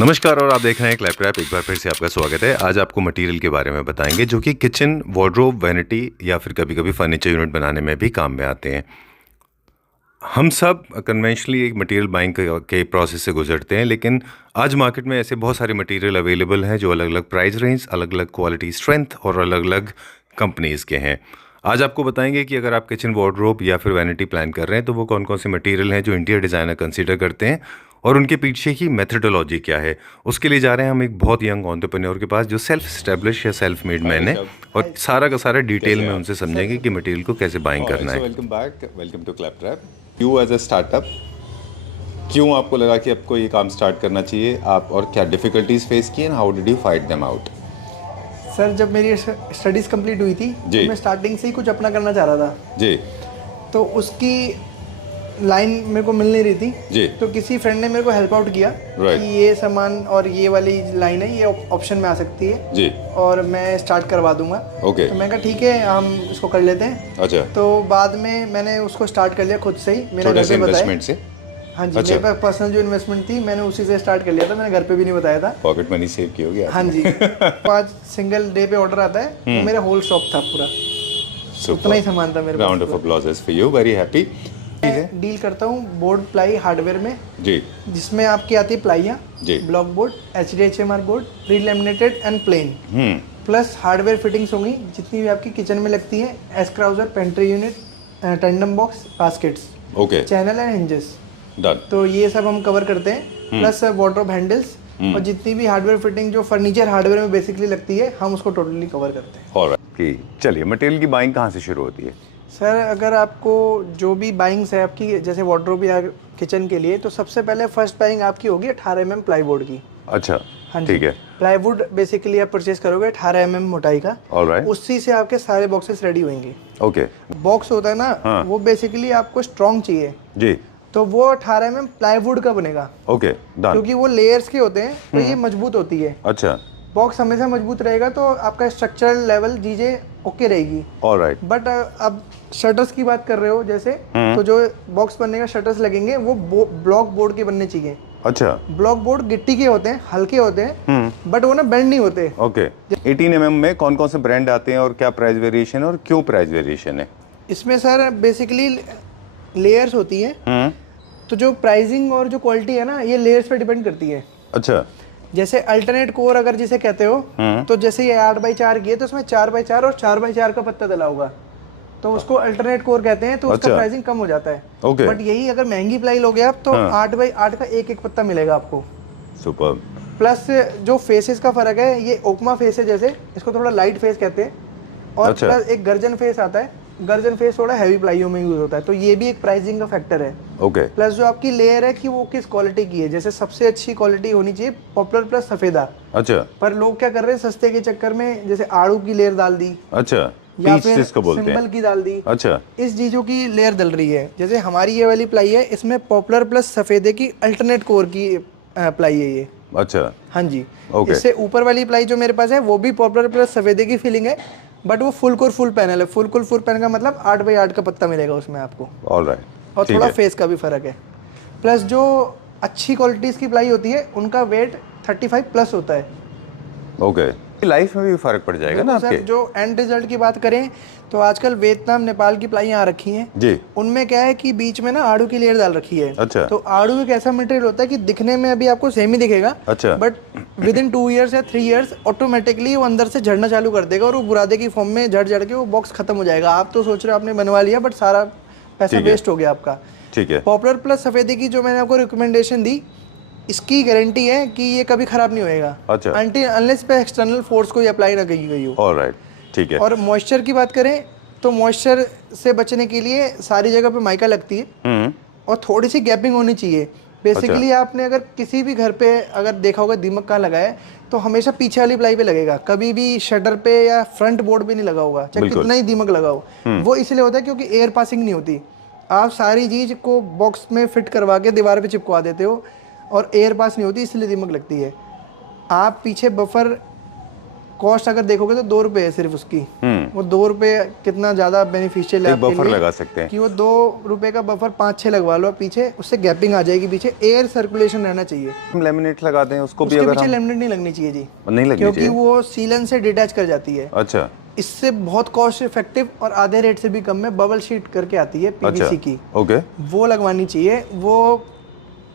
नमस्कार और आप देख रहे हैं क्लैपट्रैप। एक बार फिर से आपका स्वागत है। आज आपको मटेरियल के बारे में बताएंगे जो कि किचन वार्डरोब, वैनिटी या फिर कभी कभी फर्नीचर यूनिट बनाने में भी काम में आते हैं। हम सब कन्वेंशनली एक मटेरियल बाइंग के प्रोसेस से गुजरते हैं, लेकिन आज मार्केट में ऐसे बहुत सारे मटेरियल अवेलेबल हैं जो अलग अलग प्राइस रेंज, अलग अलग क्वालिटी स्ट्रेंथ और अलग अलग कंपनीज़ के हैं। आज आपको बताएंगे कि अगर आप किचन वार्डरोब या फिर वैनिटी प्लान कर रहे हैं तो वो कौन कौन से मटेरियल हैं जो इंटीरियर डिज़ाइनर कंसीडर करते हैं और उनके पीछे की मेथडोलॉजी क्या है। उसके लिए जा रहे हैं हम एक बहुत यंग एंटरप्रेन्योर के पास जो सेल्फ स्टैब्लिश या सेल्फ मेड मैन है, और सारा का सारा डिटेल में उनसे समझेंगे कि मटेरियल को कैसे बाइंग करना है। Welcome back, welcome to Claptrap. You as a startup, क्यों आपको लगा कि आपको ये काम स्टार्ट करना चाहिए, आप और क्या डिफिकल्टीज फेस की and how did you fight them out? Sir, जब मेरी स्टडीज़ कंप्लीट हुई थी तो मैं स्टार्टिंग से ही कुछ अपना करना चाह रहा था जी। तो उसकी लाइन मेरे को मिल नहीं रही थी जी। तो किसी फ्रेंड ने मेरे को हेल्प आउट किया कि ये सामान और ये वाली लाइन है, ये ऑप्शन में आ सकती है जी और मैं स्टार्ट करवा दूंगा। ओके। तो मैं कहा ठीक है, हम इसको कर लेते हैं। अच्छा। तो बाद में मैंने उसको स्टार्ट कर लिया खुद से ही, मेरे घर पे इन्वेस्टमेंट से? हाँ जी। अच्छा। मेरे पास पर्सनल जो इन्वेस्टमेंट थी मैंने उसी से स्टार्ट कर लिया था, मैंने घर पे भी नहीं बताया था। पॉकेट मनी सेव की होगी। हाँ जी। 5 सिंगल डे पे ऑर्डर आता है तो मेरा होल शॉप था पूरा, उतना ही सामान था मेरे पास। Round of applauses for you, very happy. मैं डील करता हूँ बोर्ड प्लाई हार्डवेयर में जी, जिसमें आपकी आती है प्लाइयाँ, block board, HDHMR board, pre laminated and plain, plus hardware fittings होंगी जितनी भी आपकी किचन में लगती है, एस्क्राउजर, pantry unit, tandem box, baskets, okay, channel and hinges. Done. तो ये सब हम कवर करते हैं, प्लस वार्डरोब हैंडल्स और जितनी भी हार्डवेयर फिटिंग जो फर्नीचर हार्डवेयर में बेसिकली लगती है, हम उसको टोटली कवर करते हैं। ऑलराइट, चलिए मटेरियल की बाइंग कहाँ से शुरू होती है? सर, अगर आपको जो भी बाइंग्स है आपकी, जैसे वार्डरोब या किचन के लिए, तो सबसे पहले फर्स्ट बाइंग आपकी होगी 18 mm प्लाईवुड की। अच्छा, हाँ ठीक है। प्लाईवुड बेसिकली आप परचेज करोगे 18 mm मोटाई का। ऑलराइट। उसी से आपके सारे बॉक्सेस रेडी होंगे। ओके। बॉक्स होता है ना, हाँ। वो बेसिकली आपको स्ट्रॉन्ग चाहिए जी, तो वो 18 mm प्लाईवुड का बनेगा। Okay, done. क्योंकि वो लेयर्स के होते हैं तो ये मजबूत होती है। अच्छा, बॉक्स हमेशा मजबूत रहेगा तो आपका स्ट्रक्चरल लेवल चीजें ओके रहेगी। ऑलराइट। बट अब शटर्स की बात कर रहे हो जैसे, तो जो बॉक्स बनने का शटर्स लगेंगे वो ब्लॉक बोर्ड के बनने चाहिए। अच्छा। ब्लॉक बोर्ड गिट्टी के होते हैं, हल्के होते हैं, बट वो ना बेंड नहीं होते। ओके। 18 mm में कौन कौन से ब्रांड आते हैं और क्या प्राइस वेरिएशन और क्यों प्राइस वेरिएशन है? इसमें सर बेसिकली लेयर्स होती है, तो जो प्राइसिंग और जो क्वालिटी है ना, ये लेयर्स पे डिपेंड करती है। अच्छा। जैसे अल्टरनेट कोर अगर जिसे कहते हो, तो जैसे ये 8x4 की है तो उसमें 4x4 और 4x4 का पत्ता डला होगा, तो उसको अल्टरनेट कोर कहते हैं, तो उसका प्राइसिंग कम हो जाता है। ओके। बट यही अगर महंगी प्लाई लोगे आप तो 8x8 का एक एक पत्ता मिलेगा आपको। सुपर। प्लस जो फेसेस का फर्क है, ये ओकमा फेस है, जैसे इसको थोड़ा लाइट फेस कहते हैं, और प्लस एक गर्जन फेस आता है। गर्जन फेस थोड़ा हैवी प्लाइयों में यूज होता है, तो ये भी एक प्राइसिंग का फैक्टर है। ओके। प्लस जो आपकी लेयर है कि वो किस क्वालिटी की है, जैसे सबसे अच्छी क्वालिटी होनी चाहिए पॉपुलर प्लस सफेदा। अच्छा। पर लोग क्या कर रहे हैं, सस्ते के चक्कर में जैसे आड़ू की लेयर डाल दी, अच्छा, या पीच फिर जिसको बोलते हैं, सिंबल की डाल दी। अच्छा, इस चीजों की लेयर डल रही है। जैसे हमारी ये वाली प्लाई है, इसमें पॉपुलर प्लस सफेदे की अल्टरनेट कोर की प्लाई है ये। अच्छा, हाँ जी। ओके। इससे ऊपर वाली प्लाई जो मेरे पास है वो भी पॉपुलर प्लस सफेदे की फीलिंग है, बट वो फुल कोर फुल पैनल है। फुल कोर फुल पैनल का मतलब 8x8 का पत्ता मिलेगा उसमें आपको। ऑलराइट। और थोड़ा फेस का भी फर्क है। प्लस जो अच्छी क्वालिटीज की प्लाई होती है उनका वेट 35 प्लस होता है। ओके। लाइफ में भी फर्क पड़ जाएगा ना आपके? जो एंड रिजल्ट की बात करें तो आजकल वियतनाम, नेपाल की प्लाई आ रखी हैं जी। उनमें क्या है कि बीच में ना आड़ू की लेयर डाल रखी है। अच्छा। तो आड़ू एक ऐसा मटेरियल होता है कि दिखने में अभी आपको सेम ही दिखेगा। अच्छा। बट विद इन 2 years या 3 years ऑटोमेटिकली वो अंदर से झड़ना चालू कर देगा और वो बुरादे की फॉर्म में झड़ के वो बॉक्स खत्म हो जाएगा। आप तो सोच रहे हो आपने बनवा लिया, बट सारा पैसा वेस्ट हो गया आपका। ठीक है। पॉपुलर प्लस सफेदी की जो मैंने आपको रिकमेंडेशन दी, इसकी गारंटी है कि ये कभी खराब नहीं होएगा। अच्छा। अनटिल अनलेस पे एक्सटर्नल फोर्स कोई अप्लाई ना की गई हो। ऑलराइट, ठीक है। और मॉइस्चर की बात करें तो मॉइस्चर से बचने के लिए सारी जगह पे माइका लगती है और थोड़ी सी गैपिंग होनी चाहिए। बेसिकली आपने अगर किसी भी घर पे अगर देखा होगा दीमक कहाँ लगा है, तो हमेशा पीछे वाली प्लाई पे लगेगा, कभी भी शटर पे या फ्रंट बोर्ड पे नहीं लगा होगा, चाहे कितना ही दीमक लगा हो। वो इसलिए होता है क्योंकि एयर पासिंग नहीं होती। आप सारी चीज को बॉक्स में फिट करवा के दीवार पे चिपकवा देते हो और एयर पास नहीं होती, इसलिए दीमक लगती है। आप पीछे बफर कॉस्ट अगर देखोगे तो 2 रुपये है सिर्फ उसकी। वो 2 रुपये कितना ज़्यादा बेनिफिशियल है एक आपके बफर लिए लगा सकते हैं कि वो 2 रुपये का बफर 5-6 लगवा लो पीछे, उससे गैपिंग आ जाएगी पीछे, एयर सर्कुलेशन रहना चाहिए। हम लेमिनेट लगा दें उसको भी उसके अगर पीछे हम लेमिनेट नहीं लगनी चाहिए जी, नहीं लगनी क्योंकि चाहिए। वो सीलन से डिटैच कर जाती है। अच्छा इससे बहुत कॉस्ट इफेक्टिव और आधे रेट से भी कम में बबल शीट करके आती है पीवीसी की, ओके वो लगवानी चाहिए। वो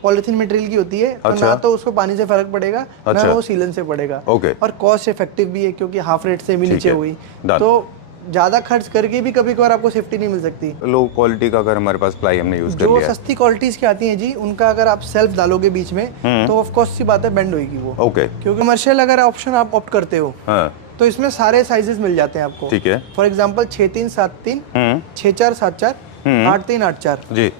पॉलिथीन मटेरियल की होती है, तो ना तो उसको पानी से फर्क पड़ेगा ना वो सीलन से पड़ेगा, ओके और कॉस्ट इफेक्टिव भी है क्योंकि हाफ रेट से भी नीचे है, हुई। done। तो ज़्यादा खर्च करके भी कभी कभार आपको सेफ्टी नहीं मिल सकती। लो क्वालिटी का अगर हमारे पास प्लाई हमने यूज कर जो लिया सस्ती क्वालिटीज की आती हैं जी, उनका अगर आप सेल्फ डालोगे बीच में तो ऑफ कोर्स सी बात है बेंड होगी वो, ओके क्योंकि कमर्शियल अगर ऑप्शन आप ऑप्ट करते हो हाँ तो इसमें सारे साइजेस मिल जाते हैं आपको। ठीक है फॉर एग्जांपल 6-3-7-3, 6-4-7-4, 8-3-8-4 जी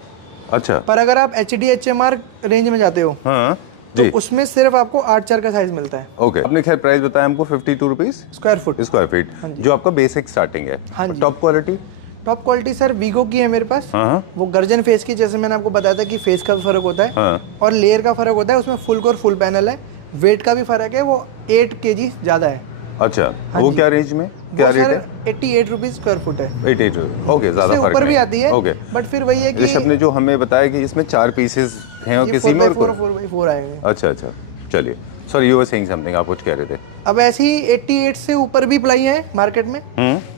अच्छा पर अगर आप HDHMR रेंज में जाते हो हाँ तो जी उसमें सिर्फ आपको 8-4 का साइज मिलता है ओके। आपने खैर प्राइस बताया हमको 52 rupees square foot. Square feet, जो आपका बेसिक स्टार्टिंग है। हाँ जी। Top quality top quality sir वीगो की है मेरे पास। हाँ वो गर्जन फेस की, जैसे मैंने आपको बताया था कि फेस का भी फर्क होता है हाँ और लेयर का फर्क होता है। उसमें फुल कोर फुल पैनल है, वेट का भी फर्क है, वो 8 kg ज़्यादा है। अच्छा हाँ वो जी। क्या रेंज में क्या वो रेट सर है? 88 रुपीज़ स्क्वायर फुट है। 88 ओके, ज्यादा इससे फर्क ऊपर भी नहीं आती है, ओके। बट फिर वही है कि ऋषभ ने जो हमें बताया कि इसमें 4 पीसेस हैं और ये किसी में और 4x4 और 4x4 आएंगे। अच्छा अच्छा चलिए sorry you were saying something, आप कुछ कह रहे थे। अब ऐसे ही 88 से ऊपर भी प्लाई है मार्केट में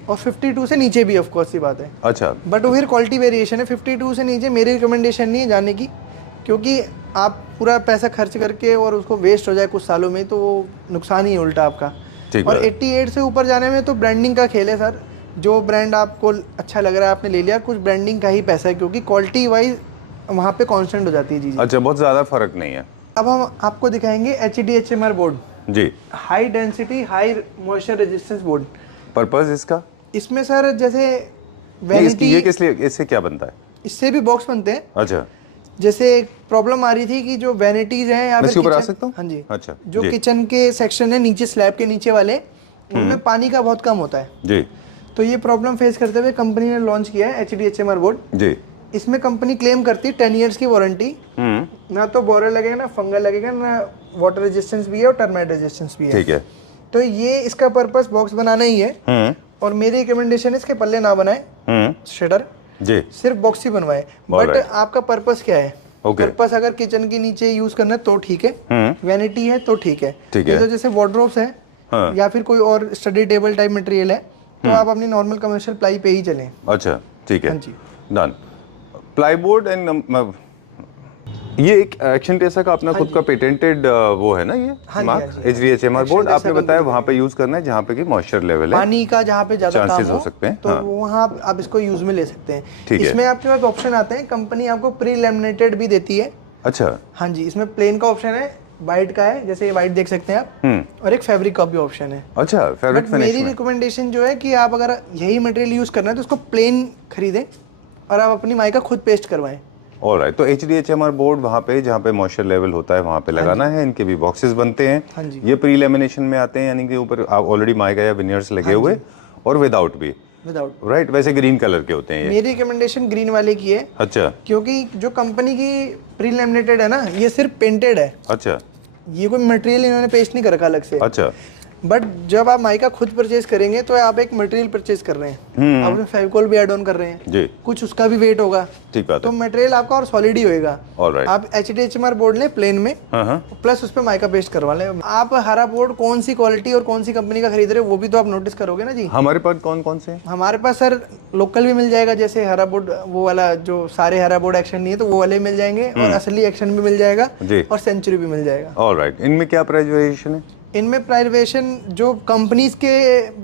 और 52 से नीचे भी, ऑफ कोर्स सी बात है, अच्छा बट वो फिर क्वालिटी वेरिएशन है। 52 से नीचे मेरी रिकमेंडेशन नहीं है जाने की, क्योंकि आप पूरा पैसा खर्च करके और उसको वेस्ट हो जाए कुछ सालों में तो वो नुकसान ही है उल्टा आपका। ठीक और है 88 से ऊपर जाने में तो ब्रांडिंग का खेल है सर। जो ब्रांड आपको अच्छा लग रहा है आपने ले लिया, कुछ ब्रांडिंग का ही पैसा है, क्योंकि क्वालिटी वाइज वहाँ पे कांस्टेंट हो जाती है चीज़ें। अच्छा बहुत ज्यादा फर्क नहीं है। अब हम आपको दिखाएंगे HDHMR बोर्ड, जी high density high moisture resistance board. Purpose इसका इसमें सर जैसे नहीं, वैनिटी, ये किस लिए, इससे क्या बनता है? इससे भी बॉक्स बनते हैं। अच्छा जैसे एक प्रॉब्लम आ रही थी कि जो वैनिटीज हैं या मैं फिर इसके ऊपर आ किचन- सकता हूँ? हाँ जी, अच्छा, जो जी। किचन के सेक्शन है नीचे स्लैब के नीचे वाले, उनमें पानी का बहुत कम होता है। जी तो ये प्रॉब्लम फेस करते हुए कंपनी ने लॉन्च किया है HDHMR बोर्ड। जी इसमें कंपनी क्लेम करती है 10 ईयर्स की वारंटी। ना तो बोरर लगेगा, ना फंगल लगेगा, ना वाटर रेजिस्टेंस भी है और टर्माइट रेजिस्टेंस भी है। ठीक है तो ये इसका पर्पस बॉक्स बनाना ही है, और मेरी रिकमेंडेशन है इसके पल्ले ना बनाए शटर, जी सिर्फ बॉक्स ही बनवाए। But Alright। आपका पर्पस क्या है? Okay। पर्पस अगर किचन के नीचे यूज करना है तो ठीक है, वैनिटी है तो ठीक है, ठीक है। नहीं तो जैसे वार्डरोब्स है हाँ। या फिर कोई और स्टडी टेबल टाइप मटेरियल है तो आप अपनी नॉर्मल कमर्शियल प्लाई पे ही चलें। अच्छा ठीक है हाँ जी। डन। प्लाईबोर्ड एंड ये एक एक्शन टेसा का अपना खुद का पेटेंटेड वो है ना ये हाँ जी, मार्क हाँ जी। HDHMR board. Action आपने Tesa बताया company वहाँ पे यूज करना है जहाँ पे की मॉइस्चर लेवल है, पानी का जहाँ पे ज्यादा काम Chances हो सकते हैं, तो हाँ। वहाँ आप इसको यूज में ले सकते हैं। ठीक है। इसमें आपके पास ऑप्शन आते हैं, कंपनी आपको प्री लेमिनेटेड भी देती है। अच्छा हाँ जी, इसमें प्लेन का ऑप्शन है, वाइट का है, जैसे ये वाइट देख सकते हैं आप, और एक फैब्रिक का भी ऑप्शन है। अच्छा फैब्रिक बट फिनिश मेरी में रिकमेंडेशन जो है कि आप अगर यही मटेरियल यूज करना है तो उसको प्लेन खरीदें और आप अपनी माइका खुद पेस्ट करवाएं। ऑलराइट। तो HDHMR बोर्ड वहाँ पे जहाँ पे मॉइस्चर लेवल होता है वहाँ पे लगाना है। इनके भी बॉक्सेस बनते हैं। हाँ जी। ये प्री लेमिनेशन में आते हैं, यानी कि ऊपर ऑलरेडी माइका या विनियर्स लगे हुए, और विदाउट भी विदाउट। राइट। वैसे ग्रीन कलर के होते हैं ये। मेरी रिकमेंडेशन ग्रीन वाले की है, अच्छा क्योंकि जो कंपनी की प्री लेमिनेटेड है ना, ये सिर्फ पेंटेड है, अच्छा ये कोई मटेरियल इन्होंने पेस्ट नहीं कर रखा अलग से। अच्छा बट जब आप माइका खुद परचेज करेंगे तो आप एक मटेरियल परचेज कर रहे हैं, आप उसमें फेविकोल भी ऐड ऑन कर रहे हैं, जी कुछ उसका भी वेट होगा, ठीक बात तो है। मटेरियल आपका और सॉलिड ही होएगा। ऑलराइट। आप HDHMR बोर्ड लें प्लेन में, हाँ प्लस उस पर माइका पेस्ट करवा लें। आप हरा बोर्ड कौन सी क्वालिटी और कौन सी कंपनी का खरीद रहे हो वो भी तो आप नोटिस करोगे ना जी। हमारे पास कौन कौन से हैं? हमारे पास सर लोकल भी मिल जाएगा, जैसे हरा बोर्ड वो वाला जो सारे हरा बोर्ड एक्शन नहीं है तो वो वाले मिल जाएंगे, और असली एक्शन भी मिल जाएगा, जी। और सेंचुरी भी मिल जाएगा। ऑलराइट। इनमें क्या प्राइस वेरिएशन है? इनमें प्राइस वेरिएशन जो कंपनीज के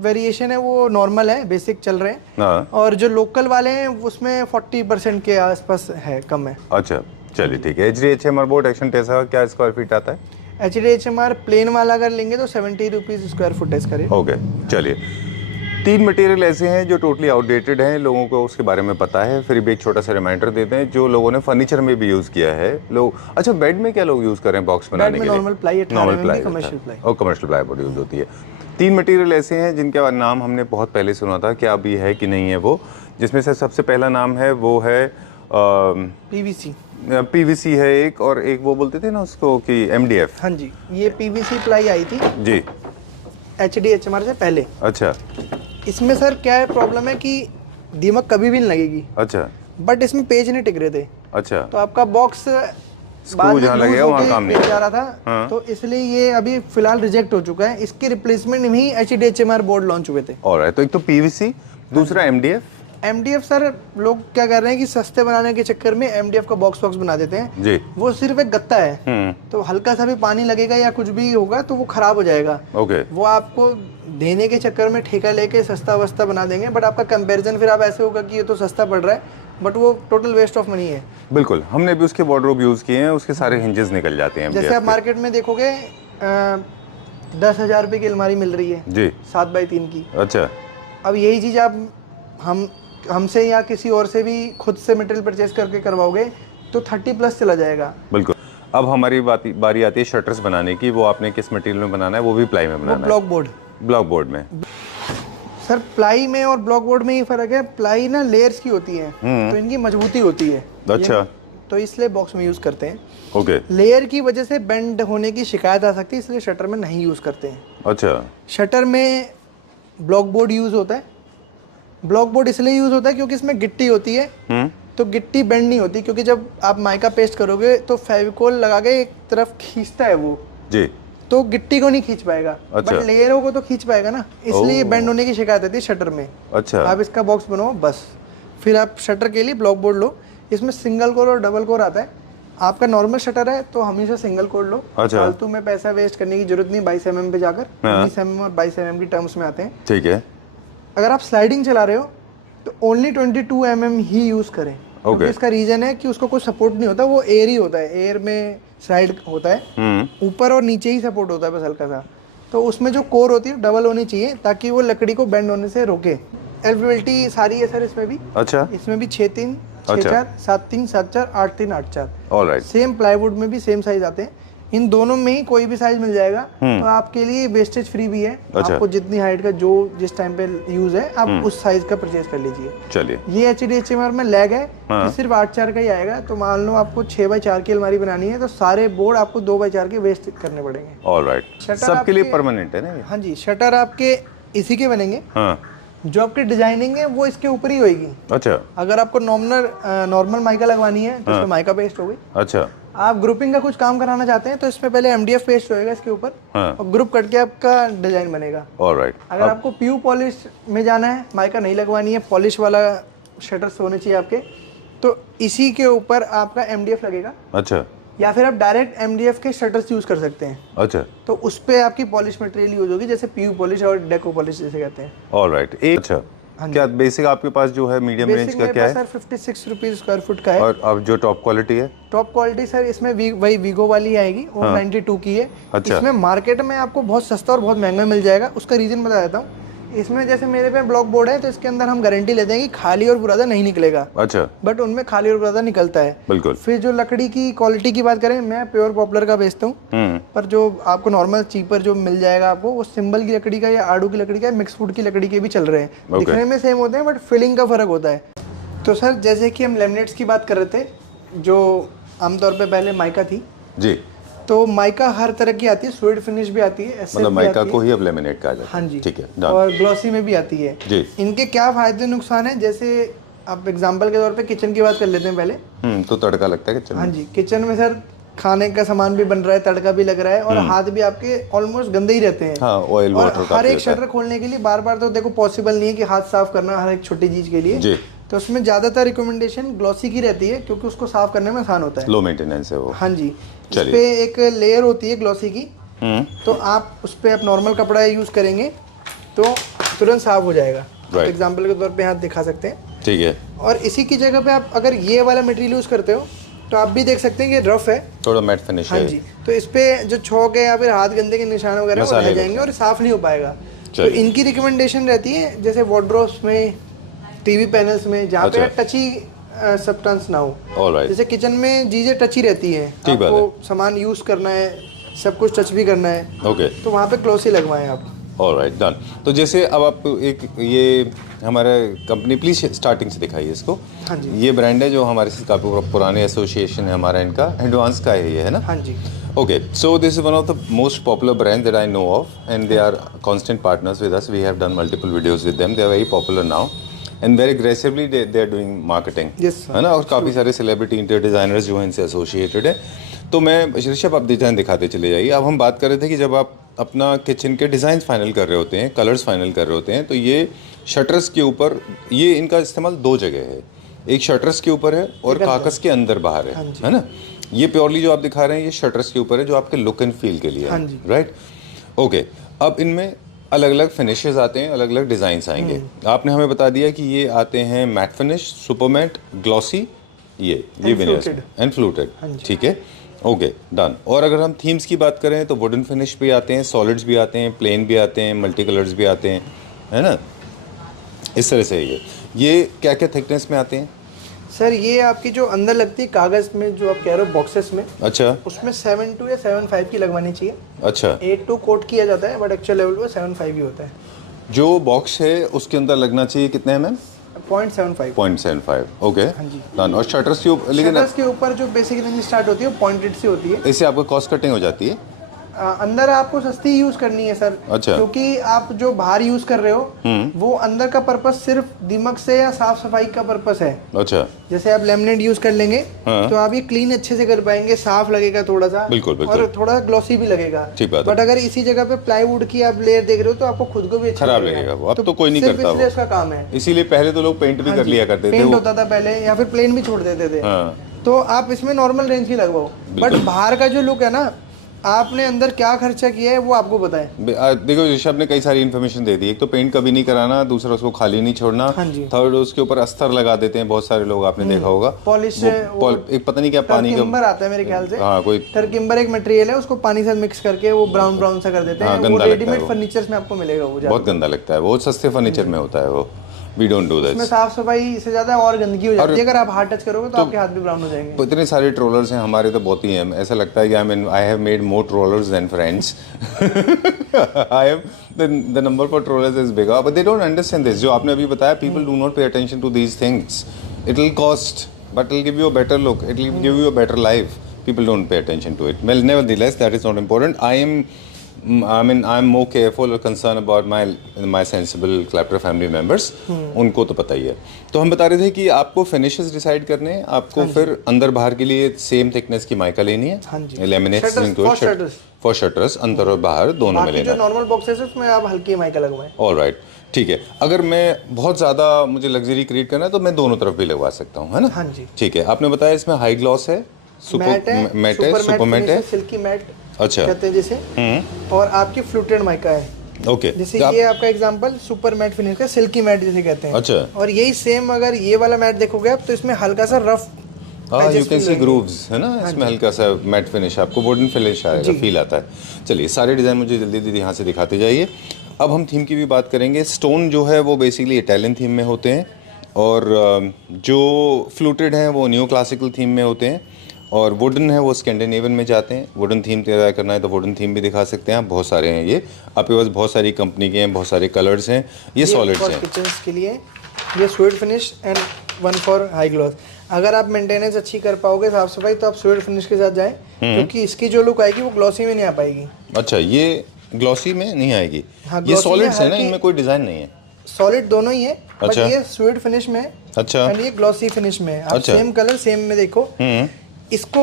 वेरिएशन है वो नॉर्मल है, बेसिक चल रहे हैं, हाँ और जो लोकल वाले हैं उसमें 40% के आसपास है, कम है। अच्छा चलिए ठीक है। HDHMR बोर्ड एक्शन टेसा का क्या स्क्वायर फीट आता है? HDHMR प्लेन वाला अगर लेंगे तो 70 रुपीज़ स्क्वायर फुट है इसका रेट। ओके चलिए। 3 मटेरियल ऐसे हैं जो टोटली आउटडेटेड हैं, लोगों को उसके बारे में पता है। फिर भी एक छोटा सा रिमाइंडर देते हैं जो लोगों ने फर्नीचर में भी यूज़ किया है लोग। अच्छा बेड में क्या लोग यूज़ कर रहे हैं बॉक्स बनाने में के लिए? नॉर्मल प्लाई, 18 mm की कमर्शियल प्लाई। और कमर्शियल प्लाई बोर्ड यूज़ होती है। 3 मटेरियल ऐसे हैं जिनका नाम हमने बहुत पहले सुना था, क्या अभी है कि नहीं है वो, जिसमें से सबसे पहला नाम है वो है PVC है एक, और एक वो बोलते थे ना उसको कि MDF। हाँ जी, ये PVC प्लाई आई थी, जी HDHMR से पहले। अच्छा इसमें सर क्या है प्रॉब्लम है कि दीमक कभी भी नहीं लगेगी, अच्छा बट इसमें पेज नहीं टिक रहे थे, अच्छा। तो आपका बॉक्स स्क्रू जहाँ लगेगा वहाँ काम नहीं जा रहा था। हाँ। तो इसलिए ये अभी फिलहाल रिजेक्ट हो चुका है। इसके रिप्लेसमेंट में ही HDHMR बोर्ड लॉन्च हुए थे। ऑलराइट, तो एक तो PVC, दूसरा MDF सर लोग क्या कर रहे हैं कि सस्ते बनाने के चक्कर में MDF का बॉक्स बना देते हैं जी। वो सिर्फ एक गत्ता है, तो हल्का सा भी पानी लगेगा या कुछ भी होगा तो वो खराब हो जाएगा। ओके। वो आपको देने के चक्कर में ठेका लेके सस्ता वस्ता बना देंगे, बट आपका कंपैरिजन फिर आप ऐसे होगा कि ये तो सस्ता पड़ रहा है, बट वो टोटल वेस्ट ऑफ मनी है। बिल्कुल, हमने भी उसके वार्डरोब यूज़ किए हैं, उसके सारे हिंजेस निकल जाते हैं। जैसे आप मार्केट में देखोगे 10,000 रुपये की अलमारी मिल रही है जी 7x3 की। अच्छा अब यही चीज़ आप हमसे या किसी और से भी खुद से मटेरियल परचेज करके करवाओगे तो 30+ चला जाएगा। बिल्कुल। अब हमारी बारी आती है शटर्स बनाने की। वो आपने किस मटेरियल में बनाना है? वो भी प्लाई में बनाना है? Block board. ब्लॉक बोर्ड में। सर प्लाई में और ब्लॉक बोर्ड में ही फर्क है। प्लाई ना लेयर्स की होती है तो इनकी मजबूती होती है। अच्छा। तो इसलिए बॉक्स में यूज़ करते हैं। ओके। लेयर की वजह से बेंड होने की शिकायत आ सकती है, इसलिए शटर में नहीं यूज़ करते हैं। अच्छा। शटर में ब्लॉक बोर्ड यूज़ होता है। ब्लॉक बोर्ड इसलिए यूज़ होता है क्योंकि इसमें गिट्टी होती है, तो गिट्टी बेंड नहीं होती, क्योंकि जब आप माइका पेस्ट करोगे तो फेविकोल लगा के एक तरफ खींचता है वो जी, तो गिट्टी को नहीं खींच पाएगा। अच्छा। बट लेयरों को तो खींच पाएगा ना, इसलिए बेंड होने की शिकायत आती है शटर में। अच्छा। आप इसका बॉक्स बनाओ बस, फिर आप शटर के लिए ब्लॉक बोर्ड लो। इसमें सिंगल कोर और डबल कोर आता है। आपका नॉर्मल शटर है तो हमेशा सिंगल कोर लो। अच्छा। फालतू में पैसा वेस्ट करने की जरूरत नहीं। 22 mm पे जाकर 19 mm और 22 mm की टर्म्स में आते हैं। ठीक है। अगर आप स्लाइडिंग चला रहे हो तो ओनली 22 mm ही यूज़ करें। क्योंकि इसका रीज़न है कि उसको कोई सपोर्ट नहीं होता, वो एयर ही होता है, एयर में स्लाइड होता है, ऊपर और नीचे ही सपोर्ट होता है बस हल्का सा। तो उसमें जो कोर होती है डबल होनी चाहिए ताकि वो लकड़ी को बेंड होने से रोके। एलिजिबिलिटी सारी है सर इसमें भी। अच्छा। इसमें भी 6-3, 6-4, 7-3, 7-4, 8-3, 8-4 ऑलराइट। सेम प्लाईवुड में भी सेम साइज आते हैं। इन दोनों में ही कोई भी साइज मिल जाएगा, तो आपके लिए वेस्टेज फ्री भी है। अच्छा। आपको जितनी हाइट का जो जिस टाइम पे यूज है आप उस साइज का परचेज कर लीजिए। चलिए। ये HDHMR में लैग है कि सिर्फ 8-4 का ही आएगा। तो मान लो आपको 6x4 की अलमारी बनानी है तो सारे बोर्ड आपको 2x4 के वेस्ट करने पड़ेंगे। ऑलराइट। शटर सबके लिए आपके- परमानेंट है ना ये? हाँ जी, शटर आपके इसी के बनेंगे। हाँ। जो आपकी डिजाइनिंग है वो इसके ऊपर ही होगी। अच्छा। अगर आपको नॉर्मल माइका लगवानी है तो इसमें माइका पेस्ट होगी। अच्छा। आप ग्रुपिंग का कुछ काम कराना चाहते हैं तो इसमें पहले MDF पेस्ट होएगा इसके ऊपर, और ग्रुप करके आपका डिजाइन बनेगा। ऑलराइट। अगर आपको प्यू पॉलिश में जाना है, माइका नहीं लगवानी है, पॉलिश वाला शटर्स होने चाहिए आपके, तो इसी के ऊपर आपका MDF लगेगा। अच्छा। या फिर आप डायरेक्ट MDF के शटर्स यूज कर सकते हैं। अच्छा। तो उस पे आपकी पॉलिश मटेरियल यूज होगी, जैसे प्यू पॉलिश और डेको पॉलिश जैसे कहते हैं। ऑलराइट। एक अच्छा, क्या बेसिक आपके पास जो है मीडियम रेंज का क्या है? सर 56 रुपीज स्क्वायर फुट का है। और अब जो टॉप क्वालिटी है? टॉप क्वालिटी सर इसमें वही वीगो वाली आएगी, वो 92 की है। अच्छा। इसमें मार्केट में आपको बहुत सस्ता और बहुत महंगा मिल जाएगा। उसका रीजन बता देता हूँ। इसमें जैसे मेरे पे ब्लॉक बोर्ड है तो इसके अंदर हम गारंटी लेते हैं कि खाली और बुरादा नहीं निकलेगा। अच्छा। बट उनमें खाली और बुरादा निकलता है। बिल्कुल। फिर जो लकड़ी की क्वालिटी की बात करें, मैं प्योर पॉपुलर का बेचता हूँ, पर जो आपको नॉर्मल चीपर जो मिल जाएगा आपको, वो सिंबल की लकड़ी का या आड़ू की लकड़ी का, मिक्स फूड की लकड़ी के भी चल रहे हैं। दिखने में सेम होते हैं बट फिलिंग का फर्क होता है। तो सर जैसे कि हम लेमिनेट्स की बात कर रहे थे, जो आमतौर पर पहले माइका थी जी, तो माइका हर तरह की आती है, फ्लूइड फिनिश भी आती है, मतलब माइका को ही अब लेमिनेट कहा जाता है। हाँ जी, ठीक है। और ग्लॉसी में भी आती है जी। इनके क्या फायदे नुकसान है, जैसे आप एग्जांपल के तौर पे किचन की बात कर लेते हैं पहले। तो तड़का लगता है किचन में? हाँ जी, किचन में सर खाने का सामान भी बन रहा है, तड़का भी लग रहा है, और हाथ भी आपके ऑलमोस्ट गंदे ही रहते हैं। हाँ, ऑयल और वाटर हर एक शटर खोलने के लिए बार बार तो देखो पॉसिबल नहीं है कि हाथ साफ करना हर एक छोटी चीज के लिए जी। तो उसमें ज्यादातर रिकमेंडेशन ग्लॉसी की रहती है, क्योंकि उसको साफ करने में आसान होता है। लो मेंटेनेंस है वो। हाँ जी। इस पे एक लेयर होती है ग्लॉसी की, तो आप उस पे आप नॉर्मल कपड़ा यूज करेंगे तो तुरंत साफ हो जाएगा। एग्जांपल के तौर पे हाथ दिखा सकते हैं। ठीक है। और इसी की जगह पे आप अगर ये वाला मटेरियल यूज करते हो तो आप भी देख सकते हैं कि रफ है, थोड़ा मैट फिनिश हाँ है। जी, तो इस पे जो छौक है या फिर हाथ गंदे के निशान वगैरह वो रह जाएंगे और साफ नहीं हो पाएगा। तो इनकी रिकमेंडेशन रहती है जैसे वार्डरोब्स में, टीवी पैनल्स में, जहाँ पे टची सब्सटेंस ना हो। ऑलराइट। जैसे किचन में चीजें टची रहती है, आपको सामान यूज करना है, सब कुछ टच भी करना है, ओके, तो वहाँ पे ग्लॉसी लगवाएं आप। Alright, done. तो जैसे अब आप एक ये हमारे कंपनी, प्लीज स्टार्टिंग से दिखाइए इसको। हाँ जी। ये ब्रांड है जो हमारे साथ काफ़ी पुराने एसोसिएशन है हमारा, इनका एडवांस का है ये, है ना? हाँ जी। Okay, so this is one of the most popular brands that I know of, and they are constant partners with us. We have done multiple videos with them. They are very popular now, and very aggressively they are doing marketing. Yes, sir. है ना, और काफ़ी सारे celebrity interior designers जो हैं इनसे associated है। तो मैं ऋषभ, आप डिज़ाइन दिखाते चले जाइए। अब हम बात कर रहे थे कि जब आप अपना किचन के डिज़ाइन फाइनल कर रहे होते हैं, कलर्स फाइनल कर रहे होते हैं, तो ये शटर्स के ऊपर, ये इनका इस्तेमाल दो जगह है, एक शटर्स के ऊपर है और कागज़ के अंदर बाहर है ना। ये प्योरली जो आप दिखा रहे हैं ये शटर्स के ऊपर है, जो आपके लुक एंड फील के लिए है, राइट। ओके, अब इनमें अलग अलग फिनिशेस आते हैं, अलग अलग डिज़ाइंस आएंगे। आपने हमें बता दिया कि ये आते हैं matte finish, super matte, glossy, ये विनियर्स एंड फ्लूटेड, ठीक है। Okay, done. और अगर हम थीम्स की बात करें तो वुडन फिनिश भी आते हैं, सॉलिड्स भी आते हैं, प्लेन भी आते हैं, मल्टी कलर्स भी आते हैं, है ना। इस तरह से ये क्या क्या थिकनेस में आते हैं? सर ये आपकी जो अंदर लगती है कागज़ में, जो आप कह रहे हो बॉक्सेस में, अच्छा, उसमें 7.2 या 7.5 की लगवानी चाहिए। अच्छा, 8.2 कोट किया जाता है, बट एक्चुअल लेवल पे 7.5 ही होता है। जो बॉक्स है उसके अंदर लगना चाहिए कितने mm? 0.75। 0.75, okay, done. और शटर्स के ऊपर, लेकिन शटर्स के ऊपर जो बेसिक रेंज स्टार्ट होती है वो 0.8 से होती है। इससे आपको कॉस्ट कटिंग हो जाती है। अंदर आपको सस्ती यूज करनी है सर। अच्छा। क्योंकि आप जो बाहर यूज कर रहे हो वो अंदर का पर्पस सिर्फ दीमक से या साफ सफाई का पर्पस है। अच्छा, जैसे आप लेमिनेट यूज कर लेंगे तो आप ये क्लीन अच्छे से कर पाएंगे, साफ लगेगा थोड़ा सा, बिल्कुल, बिल्कुल। और थोड़ा ग्लॉसी भी लगेगा। ठीक बात है। बट अगर इसी जगह पे प्लाईवुड की आप लेयर देख रहे हो तो आपको खुद को भी अच्छा खराब लगेगा वो। अब तो कोई नहीं सिर्फ करता इसलिए वो, उसका काम है। इसीलिए पहले तो लोग पेंट भी कर लिया करते थे। पेंट वो होता था पहले, या फिर प्लेन भी छोड़ देते थे। तो आप इसमें नॉर्मल रेंज की लगवाओ, बट बाहर का जो लुक है ना, आपने अंदर क्या खर्चा किया है वो आपको पता है। देखो ऋषभ ने कई सारी इन्फॉर्मेशन दे दी। एक तो पेंट कभी नहीं कराना, दूसरा उसको खाली नहीं छोड़ना, थर्ड उसके ऊपर अस्तर लगा देते हैं बहुत सारे लोग, आपने देखा होगा। पॉलिश, एक पता नहीं क्या पानी का टर्किम्बर आता है मेरे ख्याल से। हाँ, कोई टर्किम्बर एक मटेरियल है, उसको पानी से मिक्स करके वो ब्राउन ब्राउन सा कर देते हैं। वो रेडीमेड फर्नीचर्स में आपको मिलेगा, वो बहुत गंदा लगता है, बहुत सस्ते फर्नीचर में होता है वो। We don't do this। इसमें साफ सफाई से ज्यादा और गंदगी हो जाती है। अगर आप हाथ टच करोगे तो आपके हाथ भी ब्राउन हो जाएंगे। इतने सारे ट्रोलर्स हैं, हमारे तो बहुत ही हैं। ऐसा लगता है कि I have made more trollers than friends. I have the number for trollers is bigger, but they don't understand this. जो आपने अभी बताया, people do not pay attention to these things. It will cost, but it will give you a better look, it will give you a better life. People don't pay attention to it. Well, nevertheless, that is not important. I'm more careful or concerned about my sensible Clapper family members. उनको तो पता ही है। तो हम बता रहे थे कि आपको फिनिशेस डिसाइड करने हैं, आपको फिर अंदर बाहर के लिए सेम थिकनेस की माइका लेनी है, लेमिनेट्स फॉर शटर्स, अंदर और बाहर दोनों में लेना है। जो नॉर्मल बॉक्सेस है उसमें आप हल्की माइका लगवाएं। ऑलराइट, ठीक है। अगर मैं बहुत ज़्यादा मुझे लग्जरी क्रिएट करना है तो मैं दोनों तरफ भी लगवा सकता हूँ, है ना। हाँ जी, ठीक है। आपने बताया इसमें हाई ग्लॉस है, मैट है, सुपर मैट है, सिल्की मैट अच्छा कहते हैं जिसे, और आपकी फ्लूटेड माइका है। ओके, जैसे ये आपका एग्जांपल सुपर मैट फिनिश का सिल्की मैट जिसे कहते हैं। अच्छा, और यही सेम अगर ये वाला मैट देखोगे आप तो इसमें हल्का सा rough, you can see grooves, है ना, इसमें हल्का सा मैट फिनिश, आपको वुडन फिनिश आएगा, फील आता है। चलिए, सारे डिज़ाइन मुझे जल्दी जल्दी यहाँ से दिखाते जाइए। अब हम थीम की भी बात करेंगे। स्टोन जो है वो बेसिकली इटालियन थीम में होते हैं, और जो फ्लूटेड हैं वो न्यू क्लासिकल थीम में होते हैं, और वुडन है वो स्कैंडिनेवियन में जाते हैं। वुडन थीम तैयार करना है तो वुडन थीम भी दिखा सकते हैं आप। बहुत सारे हैं ये आपके पास, बहुत सारी कंपनी के हैं, बहुत सारे कलर्स हैं। ये सॉलिड्स हैं किचन्स के लिए, ये sweet finish and one for high gloss. अगर आप मेंटेनेंस अच्छी कर पाओगे, साफ सफाई, तो आप स्वीट फिनिश के साथ जाएं, क्योंकि इसकी जो लुक आएगी वो ग्लॉसी में नहीं आ पाएगी। अच्छा, ये ग्लॉसी में नहीं आएगी। हाँ, ये सॉलिड्स है ना, इनमें कोई डिज़ाइन नहीं है। सॉलिड दोनों ही है, अच्छा, बट ये स्वीट फिनिश में है, अच्छा, एंड ये ग्लॉसी फिनिश में है। आप अच्छा, सेम कलर सेम में देखो। इसको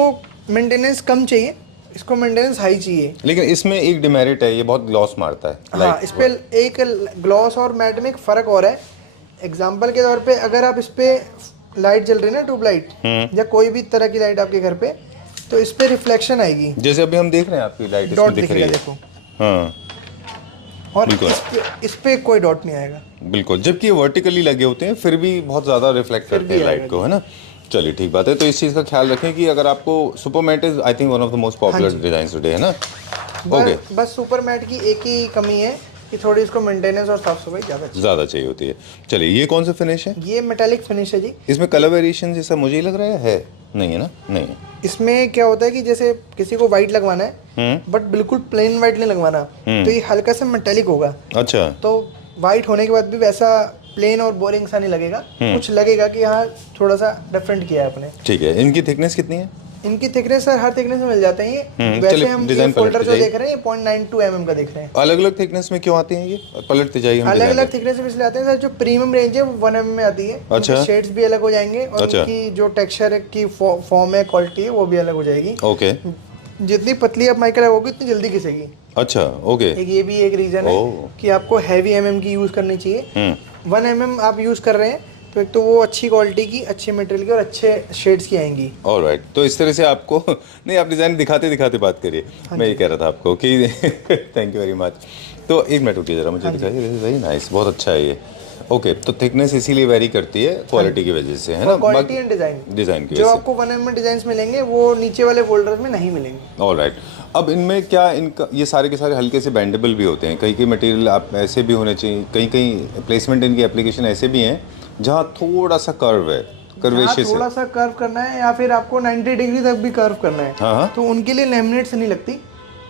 मेंटेनेंस कम चाहिए, इसको मेंटेनेंस हाई चाहिए। लेकिन इसमें एक डिमेरिट है, ये बहुत ग्लॉस मारता है। हाँ, इस पे एक ग्लॉस और मैट में एक फ़र्क और है। एग्जांपल के तौर पे अगर आप इस पे लाइट जल रही है ना, ट्यूब लाइट या कोई भी तरह की लाइट आपके घर पे, तो इस पे रिफ्लेक्शन आएगी। जैसे अभी हम देख रहे हैं आपकी लाइट डॉट दिख रही है, देखो। हाँ, और इस पे कोई डॉट नहीं आएगा, बिल्कुल। जबकि ये वर्टिकली लगे होते हैं, फिर भी बहुत ज़्यादा रिफ्लेक्ट करते हैं लाइट को, है ना। चलिए, ठीक बात है। तो इस चीज़ का ख्याल रखें कि अगर आपको super matte is I think one of the most popular design today, है ना। ओके, बस सुपर मैट की एक ही कमी है कि थोड़ी इसको मेंटेनेंस और साफ सफाई ज़्यादा चाहिए होती है। चलिए, ये कौन सा फिनिश है? ये मेटालिक फिनिश है जी। इसमें कलर वेरिएशन जैसा मुझे ही लग रहा है नहीं है ना? नहीं है। इसमें क्या होता है कि जैसे किसी को व्हाइट लगवाना है, बट बिल्कुल प्लेन व्हाइट नहीं लगवाना, तो ये हल्का सा मेटालिक होगा। अच्छा, तो व्हाइट होने के बाद भी वैसा प्लेन और बोरिंग सा नहीं लगेगा, कुछ लगेगा कि हाँ थोड़ा सा डिफरेंट किया है आपने। ठीक है। इनकी थिकनेस कितनी है? इनकी थिकनेस सर हर थिकनेस में मिल जाते हैं ये। वैसे चलिए, हम डिजाइन ये फोल्डर पलट जो के देख रहे हैं 0.92 mm का देख रहे हैं। अलग अलग थिकनेस में क्यों आती हैं ये? पलटते जाइए हम अलग डिजाइन अलग थिकनेस में इसलिए आते हैं सर, जो प्रीमियम रेंज है वो 1 mm में आती है। अच्छा। शेड्स भी अलग हो जाएंगे और अच्छा। उनकी जो टेक्सचर की फॉर्म है, क्वालिटी है, वो भी अलग हो जाएगी। ओके, जितनी पतली आप माइका लगाओगे उतनी जल्दी घिसेगी। अच्छा, ओके, एक ये भी एक रीजन है ओह। कि आपको हैवी mm की यूज करनी चाहिए। 1 mm आप यूज कर रहे हैं तो एक तो वो अच्छी क्वालिटी की, अच्छे मटेरियल की और अच्छे शेड्स की आएंगी। ऑलराइट। तो इस तरह से आपको नहीं, आप डिज़ाइन दिखाते दिखाते बात करिए। मैं ये कह रहा था आपको कि थैंक यू वेरी मच। तो एक मिनट रुकिए जरा, मुझे दिखाइए। वेरी नाइस, बहुत अच्छा है ये। ओके, तो थिकनेस इसीलिए वेरी करती है क्वालिटी की वजह से, है ना? क्वालिटी एंड डिजाइन, डिज़ाइन की जो वजह से। आपको 1 mm डिजाइन मिलेंगे वो नीचे वाले फोल्डर में नहीं मिलेंगे। ऑलराइट। अब इनमें क्या, इनका ये सारे के सारे हल्के से बेंडेबल भी होते हैं। कई कई मटेरियल आप ऐसे भी होने चाहिए, कई कई प्लेसमेंट इनकी एप्लीकेशन ऐसे भी हैं जहाँ थोड़ा सा कर्व है, कर्वेशियस है। थोड़ा सा कर्व करना है या फिर आपको 90 डिग्री तक भी कर्व करना है, हाँ। तो उनके लिए लेमिनेट्स नहीं लगती, 90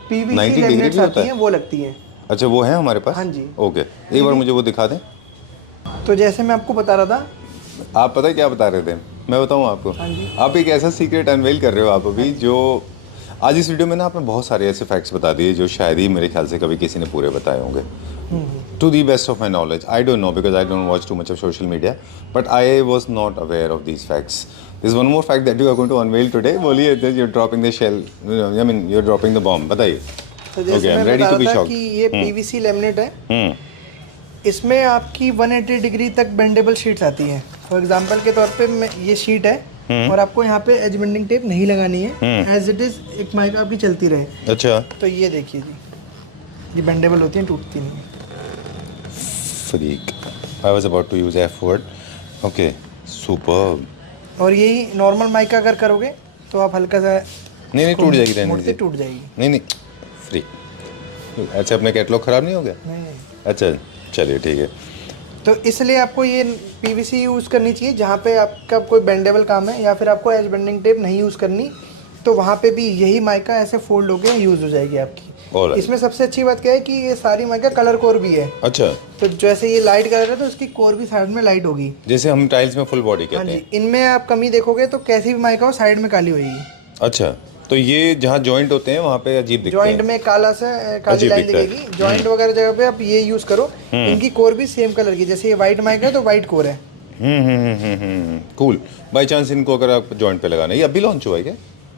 पीवीसी डिग्री लेमिनेट्स भी होता आती हैं, वो लगती हैं। अच्छा, वो है हमारे पास? हाँ जी। ओके, एक बार मुझे वो दिखा दें। तो जैसे मैं आपको बता रहा था, आप पता है क्या बता रहे थे? मैं बताऊं आपको? हाँ जी। आप एक ऐसा सीक्रेट अनवेल कर रहे हो आप अभी, जो आज इस वीडियो में ना आपने बहुत सारे ऐसे फैक्ट्स बता दिए जो शायद ही मेरे ख्याल से कभी किसी ने पूरे बताए होंगे। To the best of my knowledge, I don't know because I don't watch too much of social media, but I was not aware of these facts. This one more fact that you are going to unveil today. बोलिए, you are dropping the shell, I mean you are dropping the bomb. बताइए। तो जैसे Okay, I'm मैं ready बता to be रहा था shocked. कि ये पीवीसी लेमिनेट है, इसमें आपकी 180 डिग्री तक बेंडेबल शीट्स आती हैं। फॉर एग्जांपल के तौर पे ये शीट है और आपको यहाँ पे एज बेंडिंग टेप नहीं लगानी है, एज इट इज एक माइका आपकी चलती रहे। अच्छा, तो ये देखिए जी, ये बेंडेबल होती हैं, टूटती नहीं है। Freak, I was about to use F word. Okay, superb. और यही नॉर्मल माइका अगर करोगे तो आप हल्का सा नहीं, टूट जाएगी, रहने मुड़ते दीजिए। टूट जाएगी। नहीं, फ्री। अच्छा, अपना कैटलॉग ख़राब नहीं हो गया? नहीं, अच्छा, चलिए ठीक है। तो इसलिए आपको ये पीवीसी यूज़ करनी चाहिए जहाँ पे आपका कोई बेंडेबल काम है, या फिर आपको एज बेंडिंग टेप नहीं यूज़ करनी, तो वहाँ पे भी यही माइका ऐसे फोल्ड होकर यूज़ हो जाएगी आपकी। Alright. इसमें सबसे अच्छी बात क्या है कि ये सारी माइका कलर कोर भी है। अच्छा, तो जैसे ये लाइट कलर है तो इसकी कोर भी साइड में लाइट होगी। जैसे हम टाइल्स में फुल बॉडी हाँ कहते जी, हैं। इनमें आप कमी देखोगे तो कैसी भी माइका हो साइड में काली होगी। अच्छा, तो ये जहाँ जॉइंट होते हैं वहाँ पे अजीब दिखते जॉइंट हैं। में काली अजीब लाइन दिखता है। दिखेगी। जॉइंट वगैरह जगह पे आप ये यूज़ करो, इनकी कोर भी सेम कलर की, जैसे ये वाइट माइका है तो वाइट कोर है। कूल। बाई चांस इनको अगर आप जॉइंट पे लगाना है, ये अभी लॉन्च हुआ है क्या?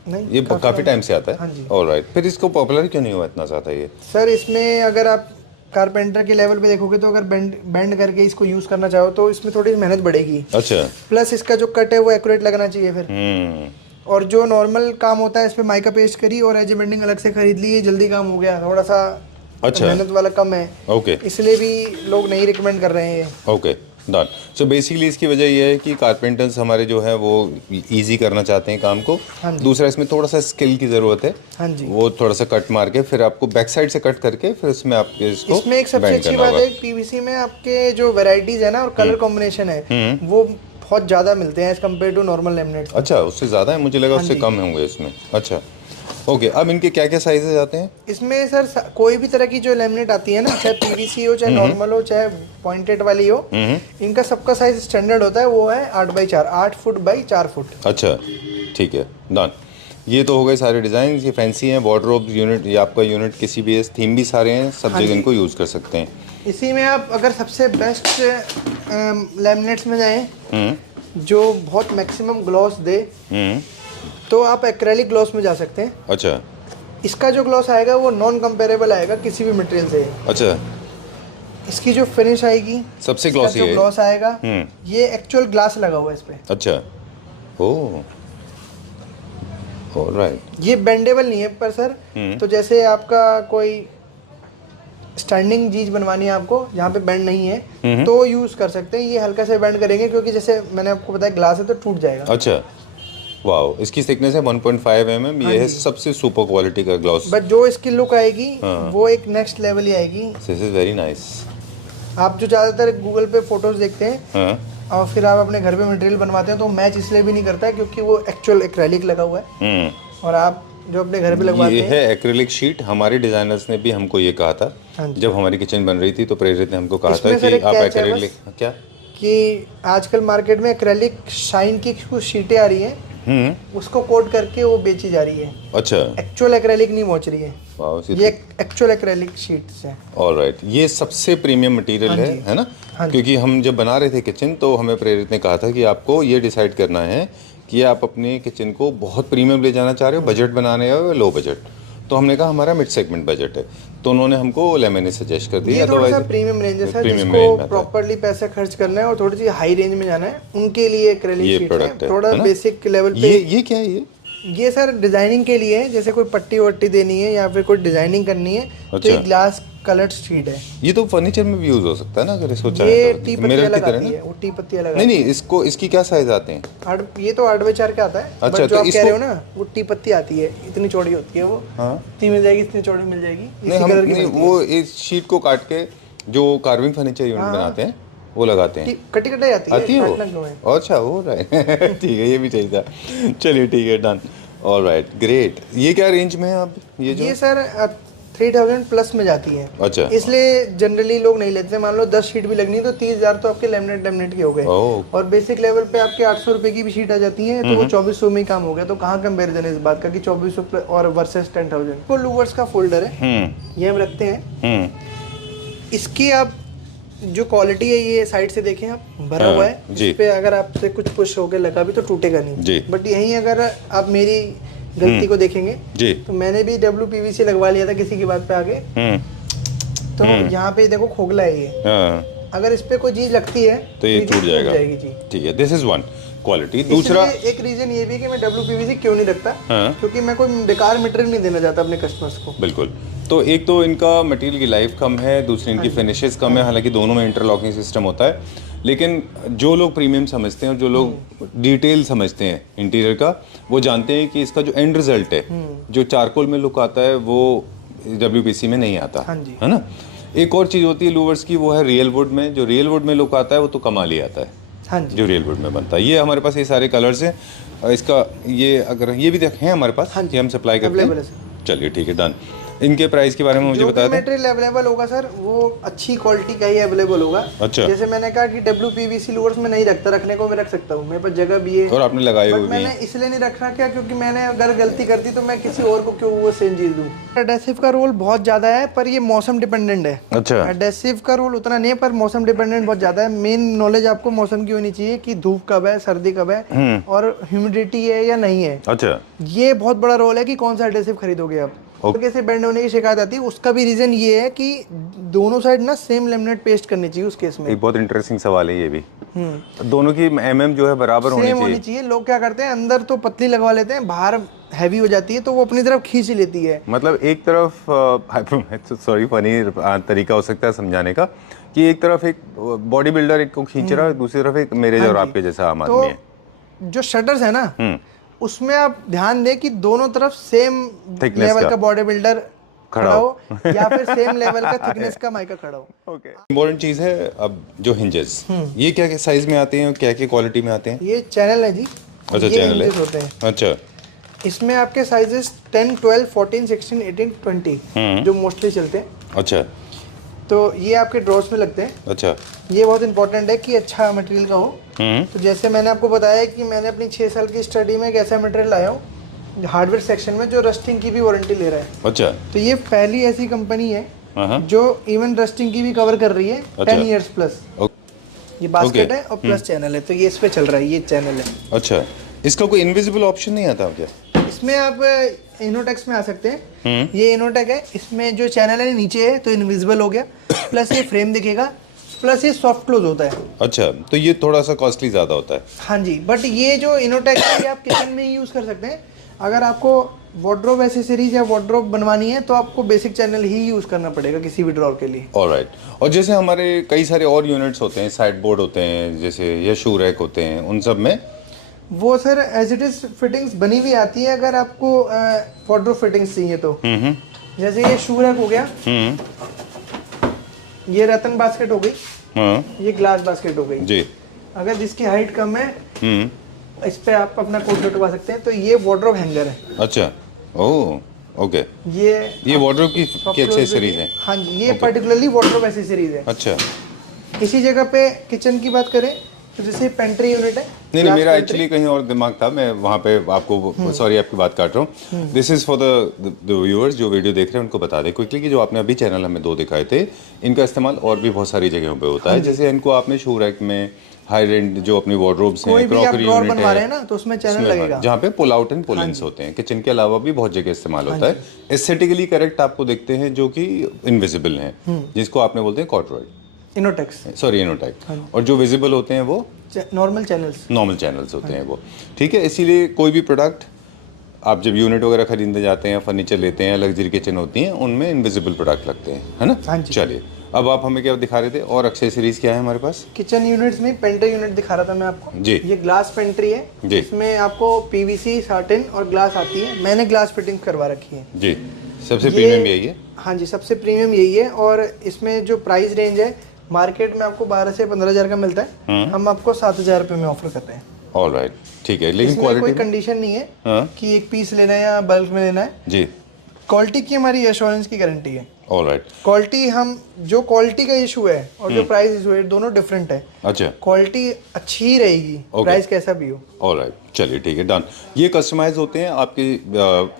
नहीं, ये काफ़ी टाइम से आता हाँ है। जी। ऑलराइट, फिर इसको पॉपुलर क्यों नहीं हुआ इतना ज़्यादा ये? सर इसमें अगर आप कारपेंटर के लेवल पे देखोगे तो अगर बेंड करके इसको यूज़ करना चाहो तो इसमें थोड़ी मेहनत बढ़ेगी। अच्छा। प्लस इसका जो कट है वो एक्यूरेट लगना चाहिए फिर। और जो नॉर्मल काम होता है इस पे माइका पेस्ट करी और एज बेंडिंग अलग से खरीद ली, ये जल्दी काम हो गया। थोड़ा सा अच्छा। मेहनत वाला कम है, ओके, इसलिए भी लोग नहीं रिकमेंड कर रहे हैं। Okay, done. सो बेसिकली इसकी वजह यह है कि कारपेंटर्स हमारे जो है वो इजी करना चाहते हैं काम को। हाँ जी। दूसरा, इसमें थोड़ा सा स्किल की ज़रूरत है। हाँ जी। वो थोड़ा सा कट मार के फिर आपको बैक साइड से कट करके फिर उसमें आपके इसको इसमें एक सबसे bend अच्छी करना बात होगा। है पीवीसी में आपके जो वेराइटीज है ना और कलर कॉम्बिनेशन है वो बहुत ज़्यादा मिलते हैं as compare to normal laminate. अच्छा, उससे ज़्यादा है? मुझे लगा उससे जी। कम होंगे इसमें। अच्छा, ओके। अब इनके क्या क्या साइजेज आते हैं? इसमें सर कोई भी तरह की जो लेमिनेट आती है ना, चाहे पीवीसी हो, चाहे नॉर्मल हो, चाहे पॉइंटेड वाली हो, इनका सबका साइज स्टैंडर्ड होता है, वो है 8x4, 8 फुट बाई 4 फुट। अच्छा, ठीक है, डन। ये तो हो गए सारे डिज़ाइन, ये फैंसी हैं। वार्डरोब यूनिट, ये आपका यूनिट किसी भी थीम भी सारे हैं, सब हाँ जगह जी। इनको यूज़ कर सकते हैं। इसी में आप अगर सबसे बेस्ट लेमिनेट्स में जाएं जो बहुत मैक्सिमम ग्लॉस दे, तो आप एक्रेलिक ग्लॉस में जा सकते हैं। अच्छा, इसका जो ग्लॉस आएगा वो नॉन कंपेरेबल आएगा किसी भी मटेरियल से। अच्छा, इसकी जो फिनिश आएगी, सबसे इसका ग्लॉसी जो है। ग्लॉस आएगा, ये एक्चुअल ग्लास लगा हुआ है इस पे। अच्छा, ओह, ऑलराइट। ये बेंडेबल नहीं है पर सर, तो जैसे आपका कोई स्टैंडिंग चीज बनवानी है आपको जहाँ पे बेंड नहीं है तो यूज कर सकते हैं। ये हल्का से बेंड करेंगे क्योंकि जैसे मैंने आपको बताया ग्लास है तो टूट जाएगा। अच्छा, वाओ। इसकी थिकनेस है 1.5 mm। ये है सबसे सुपर क्वालिटी का ग्लॉस। बट जो इसकी लुक आएगी वो एक नेक्स्ट लेवल ही आएगी। This is very nice. आप जो ज़्यादातर गूगल पे फोटोज देखते हैं हाँ, और फिर आप अपने घर पे मटेरियल बनवाते हैं तो मैच इसलिए भी नहीं करता है क्योंकि वो एक्चुअल एक्रेलिक लगा हुआ है। और आप जो अपने घर पे लगवाते ये हैं, है एक्रिलिक शीट। हमारे डिजाइनर्स ने भी हमको ये कहा था हाँ जी। जब हमारी किचन बन रही थी, तो प्रेरित ने हमको कहा था इसमें सर कि एक आप catch है एक्रिलिक क्या कि आजकल मार्केट में एक्रेलिक शाइन की कुछ शीटें आ रही हैं उसको कोट करके वो बेची जा रही है। अच्छा, एक्चुअल एक्रेलिक नहीं पहुंच रही है, वाओ, ये एक्चुअल एक्रेलिक शीट्स है। ऑलराइट, ये सबसे प्रीमियम मटेरियल है ना? क्योंकि हम जब बना रहे थे किचन तो हमें प्रेरित ने कहा था कि आपको ये डिसाइड करना है कि आप अपने किचन को बहुत प्रीमियम ले जाना चाह रहे हो, बजट बनाने या लो बजट। तो हमने कहा हमारा मिड सेगमेंट बजट है, तो उन्होंने हमको लेमन सजेस्ट कर दिया। ये थोड़ा सा प्रीमियम रेंज है सर, जिसको प्रॉपर्ली पैसा खर्च करना है और थोड़ी सी हाई रेंज में जाना है, उनके लिए एक्रेलिक शीट है। थोड़ा बेसिक लेवल पे ये क्या है? ये सर डिजाइनिंग के लिए है, जैसे कोई पट्टी वट्टी देनी है या फिर कोई डिजाइनिंग करनी है। तो ये ग्लास कलर्ड शीट है। ये तो फर्नीचर में भी यूज हो सकता है ना, अगर इसको चाहे ये तो। टी पत्ती अलग आती है, वो टी पत्ती अलग। नहीं, इसको इसकी क्या साइज आते हैं? ये तो 8x4 का आता है। अच्छा, जो आप कह रहे हो ना, वो टी पत्ती आती है, इतनी चौड़ी होती है वो। इतनी मिल जाएगी, इतनी चौड़ी मिल जाएगी, इसी कलर की। वो इस शीट को काट के जो कार्विंग फर्नीचर यूनिट बनाते हैं वो लगाते हैं। कटी कटाई आती है वो। अच्छा, हो रहा है। ठीक है, ये भी चाहिए था। चलिए ठीक है, डन। Alright, great. ये क्या रेंज में है आप? ये सर 3000 प्लस में जाती है। अच्छा, इसलिए जनरली लोग नहीं लेते। मान लो 10 शीट भी लगनी है तो 30,000 तो आपके लेमिनेट के हो गए। और बेसिक लेवल पे आपके 800 रुपए की भी शीट आ जाती है, तो वो 2400 में ही काम हो गया। तो कहाँ कंपेरिजन है इस बात का कि 2400 और वर्सेस 10,000। वो लूवर्स का फोल्डर है, ये हम रखते हैं। इसकी आप जो क्वालिटी है, ये साइड से देखें आप, भरा हुआ है। इस पे अगर आपसे कुछ पुश होके लगा भी तो टूटेगा नहीं। बट यहीं अगर आप मेरी गलती को देखेंगे जी, तो मैंने भी WPVC लगवा लिया था किसी की बात पे आगे। तो यहाँ पे देखो खोखला है ये। अगर इस पे कोई चीज लगती है तो ये टूट जाएगा जी। ठीक है, दिस इज वन क्वालिटी। दूसरा एक रीजन ये भी कि मैं WPVC क्यों नहीं रखता, क्योंकि मैं कोई बेकार मटेरियल नहीं देना चाहता अपने कस्टमर्स को। बिल्कुल। तो एक तो इनका मटेरियल की लाइफ कम है, दूसरी इनकी फिनिशेस कम है। हालांकि दोनों में इंटरलॉकिंग सिस्टम होता है, लेकिन जो लोग प्रीमियम समझते हैं और जो लोग डिटेल समझते हैं इंटीरियर का, वो जानते हैं कि इसका जो एंड रिजल्ट है, जो चारकोल में लुक आता है, वो WPC में नहीं आता, है ना? एक और चीज़ होती है लूवर्स की, वो है रियल वुड में। जो रियल वुड में लुक आता है वो तो कमाल ही आता है, जो रियल वुड में बनता है। ये हमारे पास ये सारे कलर्स हैं। इसका ये अगर ये भी हैं हमारे पास, ये हम सप्लाई करते हैं। चलिए ठीक है, डन। इनके प्राइस के बारे में मुझे बता दें। मटेरियल अवेलेबल होगा सर, वो अच्छी क्वालिटी का ही अवेलेबल होगा। अच्छा, जैसे मैंने कहा कि WPVC लूवर्स में नहीं रखता, रखने को मैं रख सकता हूँ, मेरे पास जगह भी है और आपने लगाए हुए भी हैं। मैंने इसलिए नहीं रखना क्या, क्योंकि मैंने अगर गलती करती तो मैं किसी और को क्यों वो सेम चीज दूँ। एडेसिव का रोल बहुत ज्यादा है, पर ये मौसम डिपेंडेंट है। अच्छा, एडेसिव का रोल उतना नहीं है, पर मौसम डिपेंडेंट बहुत ज्यादा है। मेन नॉलेज आपको मौसम की होनी चाहिए कि धूप कब है, सर्दी कब है और ह्यूमिडिटी है या नहीं है। अच्छा, ये बहुत बड़ा रोल है कि कौन सा एडेसिव खरीदोगे आप। कैसे बेंड होने की शिकायत आती है, उसका भी रीजन ये है कि दोनों साइड ना सेम लेमिनेट पेस्ट करनी चाहिए उस केस में। एक बहुत इंटरेस्टिंग सवाल है ये भी। दोनों की mm जो है बराबर होनी चाहिए। लोग क्या करते हैं, अंदर तो पतली लगवा लेते हैं, बाहर हैवी हो जाती है, तो वो अपनी तरफ खींच लेती है। मतलब एक तरफ सॉरी फनी तरीका हो सकता है समझाने का, कि एक तरफ एक बॉडी बिल्डर एक को खींच रहा है, दूसरी तरफ एक मेरे और आपके जैसा आम आदमी है। जो शटर्स है ना, उसमें आप ध्यान दें कि दोनों तरफ सेम लेवल का बॉडी बिल्डर खड़ा हो या फिर सेम लेवल का थिकनेस का माइका खड़ा हो। ओके, इम्पोर्टेंट चीज है अब जो हिंजेस, ये क्या क्या साइज में आते हैं और क्या क्या क्वालिटी में आते हैं? ये चैनल है जी। अच्छा, चैनल है, होते हैं। अच्छा, इसमें आपके साइजेस 10, 12, 14, 16, 18, 20 जो मोस्टली चलते हैं। अच्छा, तो ये आपके ड्रॉर्स में लगते हैं। अच्छा, ये बहुत इंपॉर्टेंट है कि अच्छा मटेरियल का हो। तो जैसे मैंने आपको बताया कि मैंने अपनी 6 साल की स्टडी में एक ऐसा मटेरियल लाया हूँ हार्डवेयर सेक्शन में जो रस्टिंग की भी वारंटी ले रहा है। अच्छा, तो ये पहली ऐसी कंपनी है जो इवन रस्टिंग की भी कवर कर रही है। 10 ईयर्स प्लस। ये बास्केट है और प्लस चैनल है, तो ये इस पे चल रहा है, ये चैनल है। अच्छा, इसका कोई इनविजिबल ऑप्शन नहीं आता क्या? इसमें आप इनोटेक्स में आ सकते हैं। ये इनोटेक है, इसमें जो चैनल है नीचे है तो इनविजिबल हो गया, प्लस ये फ्रेम दिखेगा, प्लस ये सॉफ्ट क्लोज होता है। अच्छा, तो ये थोड़ा सा कॉस्टली ज्यादा होता है। हाँ जी, बट ये जो इनोटेक है ये आप किचन में ही यूज कर सकते हैं। अगर आपको वार्डरोब एसेसरीज या वार्डरोब बनवानी है तो आपको बेसिक चैनल ही यूज करना पड़ेगा किसी भी ड्रॉर के लिए। ऑलराइट। और जैसे हमारे कई सारे और यूनिट्स होते हैं, साइड बोर्ड होते हैं, जैसे या शू रैक होते हैं, उन सब में वो sir as it is fittings बनी हुई आती है। अगर आपको वार्डरोब फिटिंग्स चाहिए तो जैसे ये शू रैक हो गया, ये रतन बास्केट हो गई, ये ग्लास बास्केट हो गई जी। अगर जिसकी हाइट कम है इस पे आप अपना कोट लटवा सकते हैं। तो ये वार्डरोब हैंगर है। अच्छा, ओह, ओके। ये वार्डरोब की एक्सेसरीज है। हाँ जी, ये पर्टिकुलरली वार्डरोब एक्सेसरीज है। अच्छा, इसी जगह पे किचन की बात करें तो जैसे पेंट्री यूनिट है। नहीं, मेरा एक्चुअली कहीं और दिमाग था, मैं वहाँ पे आपको सॉरी आपकी बात काट रहा हूँ। This is for the viewers जो वीडियो देख रहे हैं उनको बता दें क्विकली कि जो आपने अभी चैनल हमें 2 दिखाए थे, इनका इस्तेमाल और भी बहुत सारी जगहों पे होता है। जैसे इनको आपने शू रैक में, हाई रेंट जो अपनी वार्डरोब्स हैं, कोई भी आप क्रॉकरी ड्रॉर यूनिट बनवा रहे है, हैं ना, तो उसमें चैनल लगेगा, जहाँ पे पुल आउट एंड पुल इन्स होते हैं। किचन के अलावा भी बहुत जगह इस्तेमाल होता है। एस्थेटिकली करेक्ट आपको दिखते हैं जो कि इनविजिबल हैं, जिसको आपने बोलते हैं कॉर्डरॉइड, इनोटेक्स, सॉरी इनोटेक, और जो विजिबल होते हैं वो नॉर्मल चैनल्स, नॉर्मल चैनल्स होते हैं वो। ठीक है, इसीलिए कोई भी प्रोडक्ट आप जब यूनिट वगैरह खरीदने जाते हैं, फर्नीचर लेते हैं, लग्जरी किचन होती हैं, उनमें इनविजिबल प्रोडक्ट लगते हैं, है ना। हाँ जी। चलिए, अब आप हमें क्या दिखा रहे थे और एक्सेसरीज क्या है हमारे पास? किचन यूनिट्स में पेंट्री यूनिट दिखा रहा था मैं आपको जी। ये ग्लास पेंट्री है जी। इसमें आपको पीवीसी, साटिन और ग्लास आती है। मैंने ग्लास फिटिंग करवा रखी है जी, सबसे प्रीमियम यही है। हाँ जी, सबसे प्रीमियम यही है। और इसमें जो प्राइस रेंज है मार्केट में आपको 12 से 15 हज़ार का मिलता है, हम आपको 7,000 रुपये में ऑफर करते हैं। ऑलराइट, ठीक है, लेकिन इसमें कोई क्वालिटी कंडीशन नहीं है हाँ। कि एक पीस लेना है या बल्क में लेना है। जी, क्वालिटी की हमारी एश्योरेंस की गारंटी है। ऑलराइट, क्वालिटी, हम जो क्वालिटी का इशू है और जो प्राइस इशू है दोनों डिफरेंट है। अच्छा, क्वालिटी अच्छी ही रहेगी, प्राइस कैसा भी हो। ऑलराइट, चलिए ठीक है, डन। ये कस्टमाइज होते हैं आपके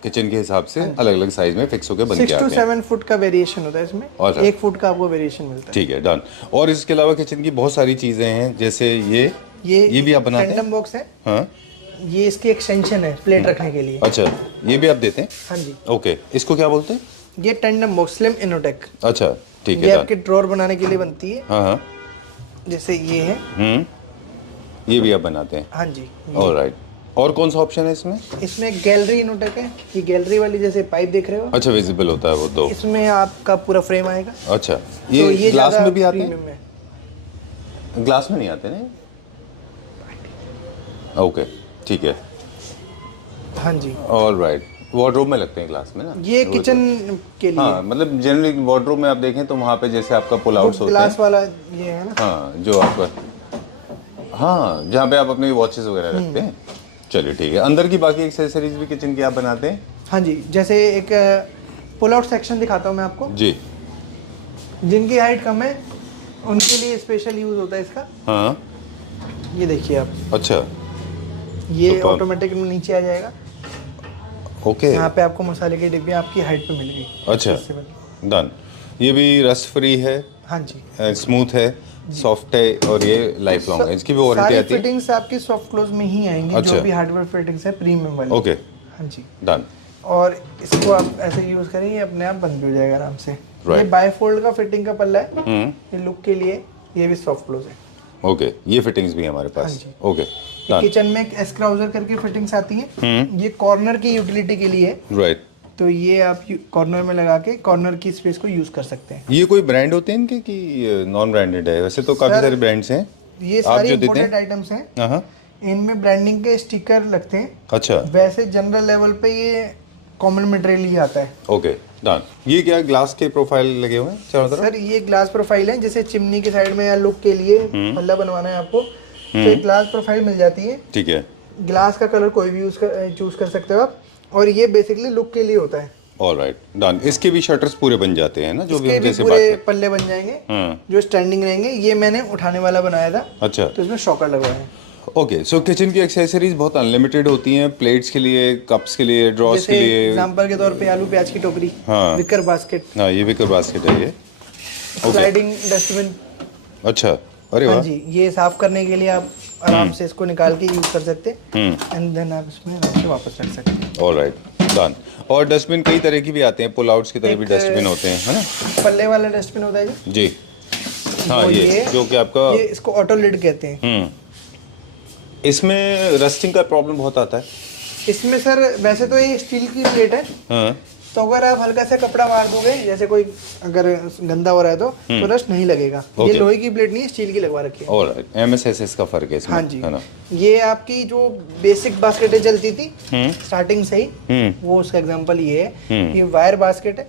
किचन के हिसाब से, अलग अलग साइज में फिक्स होकर बन के 6 to आते हैं। 7 फुट का वेरिएशन होता है इसमें, अच्छा। 1 फुट का आपको वेरिएशन मिलता है। ठीक है, डन। और इसके अलावा किचन की बहुत सारी चीजें हैं, जैसे ये भी आप बनाते हैं? टेंडम बॉक्स है, हाँ, ये इसकी एक्सटेंशन है प्लेट रखने के लिए। अच्छा, ये भी आप देते हैं? हाँ जी, ओके, इसको क्या बोलते हैं? ये टेंडम बॉक्स स्लिम इनोटेक, अच्छा, ठीक ये है, आपके ड्रॉर बनाने के लिए बनती है। हाँ हाँ, जैसे ये है, ये भी आप बनाते हैं? हाँ जी। ऑलराइट, और कौन सा ऑप्शन है इसमें? इसमें गैलरी इनोटेक है, ये गैलरी वाली जैसे पाइप देख रहे हो, अच्छा, विजिबल होता है वो तो। इसमें आपका पूरा फ्रेम आएगा। अच्छा, तो ये ग्लास ज़्यादा में भी आते प्रीमियम हैं? है। ग्लास में नहीं आते नहीं? ओके, ठीक है, हाँ जी, ऑलराइट। वार्डरोब में लगते हैं ग्लास में ना? ये किचन के लिए। हाँ, मतलब जनरली वार्डरोब में आप देखें तो वहाँ पे जैसे आपका पुल आउट्स होते हैं, ग्लास वाला ये है ना। हाँ, जो आपका, हाँ, जहाँ पे आप अपने वॉचेस वगैरह रखते हैं। चलिए ठीक है, अंदर की बाकी एक्सेसरीज भी किचन की आप बनाते हैं? हाँ जी, जैसे एक पुल आउट सेक्शन दिखाता हूँ मैं आपको। जी, जिनकी हाइट कम है उनके लिए स्पेशल यूज होता है इसका। हाँ, ये देखिए आप, अच्छा, ये Superb. ऑटोमेटिक नीचे आ जाएगा। ओके, यहाँ पे आपको मसाले की डिब्बी आपकी हाइट पे मिलेगी। अच्छा, इससे बनी। डन। ये भी रस्ट फ्री है, हाँ जी, स्मूथ है, सॉफ्ट है, और ये लाइफ लॉन्ग है। इसकी भी वारंटी सारी आती है? फिटिंग्स आपकी सॉफ्ट क्लोज में ही आएंगी। अच्छा। जो भी हार्डवेयर फिटिंग्स है प्रीमियम वाली। ओके, हाँ जी, डन। और इसको आप ऐसे यूज करें, ये अपने आप बंद भी हो जाएगा आराम से। Right. ये बायफोल्ड का फिटिंग का पल्ला है, ये लुक के लिए। ये भी सॉफ्ट क्लोज है। ओके, ये फिटिंग्स भी है हमारे पास। हाँ जी। ओके, डन, किचन में एक एस्क्राउजर करके फिटिंग्स आती है, ये कॉर्नर की यूटिलिटी के लिए है। राइट। तो ये आप कॉर्नर में लगा के कॉर्नर की स्पेस को यूज कर सकते हैं। ये कोई ब्रांड होते हैं इनके कि नॉन ब्रांडेड है? वैसे तो काफी सर, सारे ब्रांड्स हैं। ये आप सारे जो देते इंपोर्टेड हैं? आइटम्स हैं, हाँ, इनमें ब्रांडिंग के स्टिकर लगते हैं। अच्छा, वैसे जनरल लेवल पे ये कॉमन मटेरियल ही आता है। Okay, done. ये क्या ग्लास के प्रोफाइल लगे हुए हैं चारों तरफ? सर, ये ग्लास प्रोफाइल है, जैसे चिमनी के साइड में या लुक के लिए पल्ला बनवाना है आपको, तो एक ग्लास प्रोफाइल मिल जाती है। ठीक है, ग्लास का कलर कोई भी चूज कर सकते हो आप, और ये बेसिकली लुक के लिए होता है। Alright, done. इसके भी शटर्स पूरे बन जाते हैं ना, जो भी इसके हम भी जैसे पूरे बात पल्ले बन जाएंगे हाँ, जो स्टैंडिंग रहेंगे। ये मैंने उठाने वाला बनाया था, अच्छा, तो इसमें शॉकर लगवाया है। ओके। सो किचन की एक्सेसरीज बहुत अनलिमिटेड होती हैं, प्लेट्स के लिए, कप्स के लिए, ड्रॉर्स के जैसे लिए। एग्जांपल के तौर पे आलू प्याज की टोकरी, हाँ। विकर बास्केट, हाँ, ये भी कर बास्केट है ये। Sliding dustbin. अच्छा, अरे हाँ वाह। जी, ये साफ करने के लिए आप आराम से इसको निकाल के यूज कर सकते हैं, एंड देन आप इसमें आराम से वापस रख सकते हैं। Alright, done. और डस्टबिन कई तरह की भी आते हैं, पुल आउट्स की तरह भी डस्टबिन होते हैं, है ना? पल्ले वाला डस्टबिन होता है जी, हाँ, वो ये जो कि आपका, ये इसको ऑटो लिड कहते हैं। इसमें रस्टिंग का प्रॉब्लम बहुत आता है। इसमें सर वैसे तो ये स्टील की प्लेट है, हाँ, तो अगर आप हल्का सा कपड़ा मार दोगे, जैसे कोई अगर गंदा हो रहा है तो रस्ट नहीं लगेगा। ये Okay. लोहे की प्लेट नहीं है, स्टील की लगवा रखी है। ऑलराइट, MSSS का फर्क है इसमें, हाँ जी, है ना? ये आपकी जो बेसिक बास्केटें चलती थी स्टार्टिंग से ही, वो उसका एग्जांपल ये है। ये वायर बास्केट है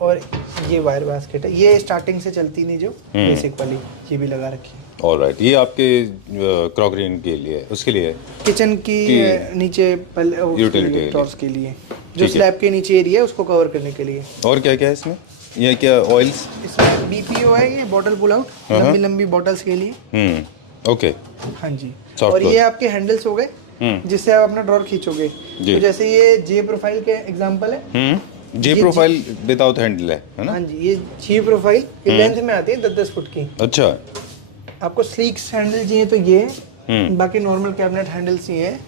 और ये वायर बास्केट है, ये स्टार्टिंग से चलती नहीं, जो बेसिक वाली ये भी लगा रखी है। ऑलराइट, ये आपके क्रॉकरी के लिए, उसके लिए, किचन की नीचे Utility ड्रॉर्स के लिए, जो स्लैब के नीचे एरिया है उसको कवर करने के लिए। और क्या क्या है इसमें? ये क्या ऑयल्स? इसमें BPO है, ये बॉटल पुल आउट, लंबी लंबी बॉटल्स के लिए। ओके। हाँ जी। Soft और close. ये आपके हैंडल्स हो गए जिससे आप अपना ड्रॉर खींचोगे। जी। तो जैसे ये जे प्रोफाइल के एग्जांपल है। जे ये प्रोफाइल विदाउट हैंडल है ना? हाँ जी, ये जे प्रोफाइल ये लेंथ में आती है 10-10 फुट की। अच्छा। आपको स्लीक हैंडल चाहिए तो ये, बाकी नॉर्मल कैबिनेट हैंडल्स ही है।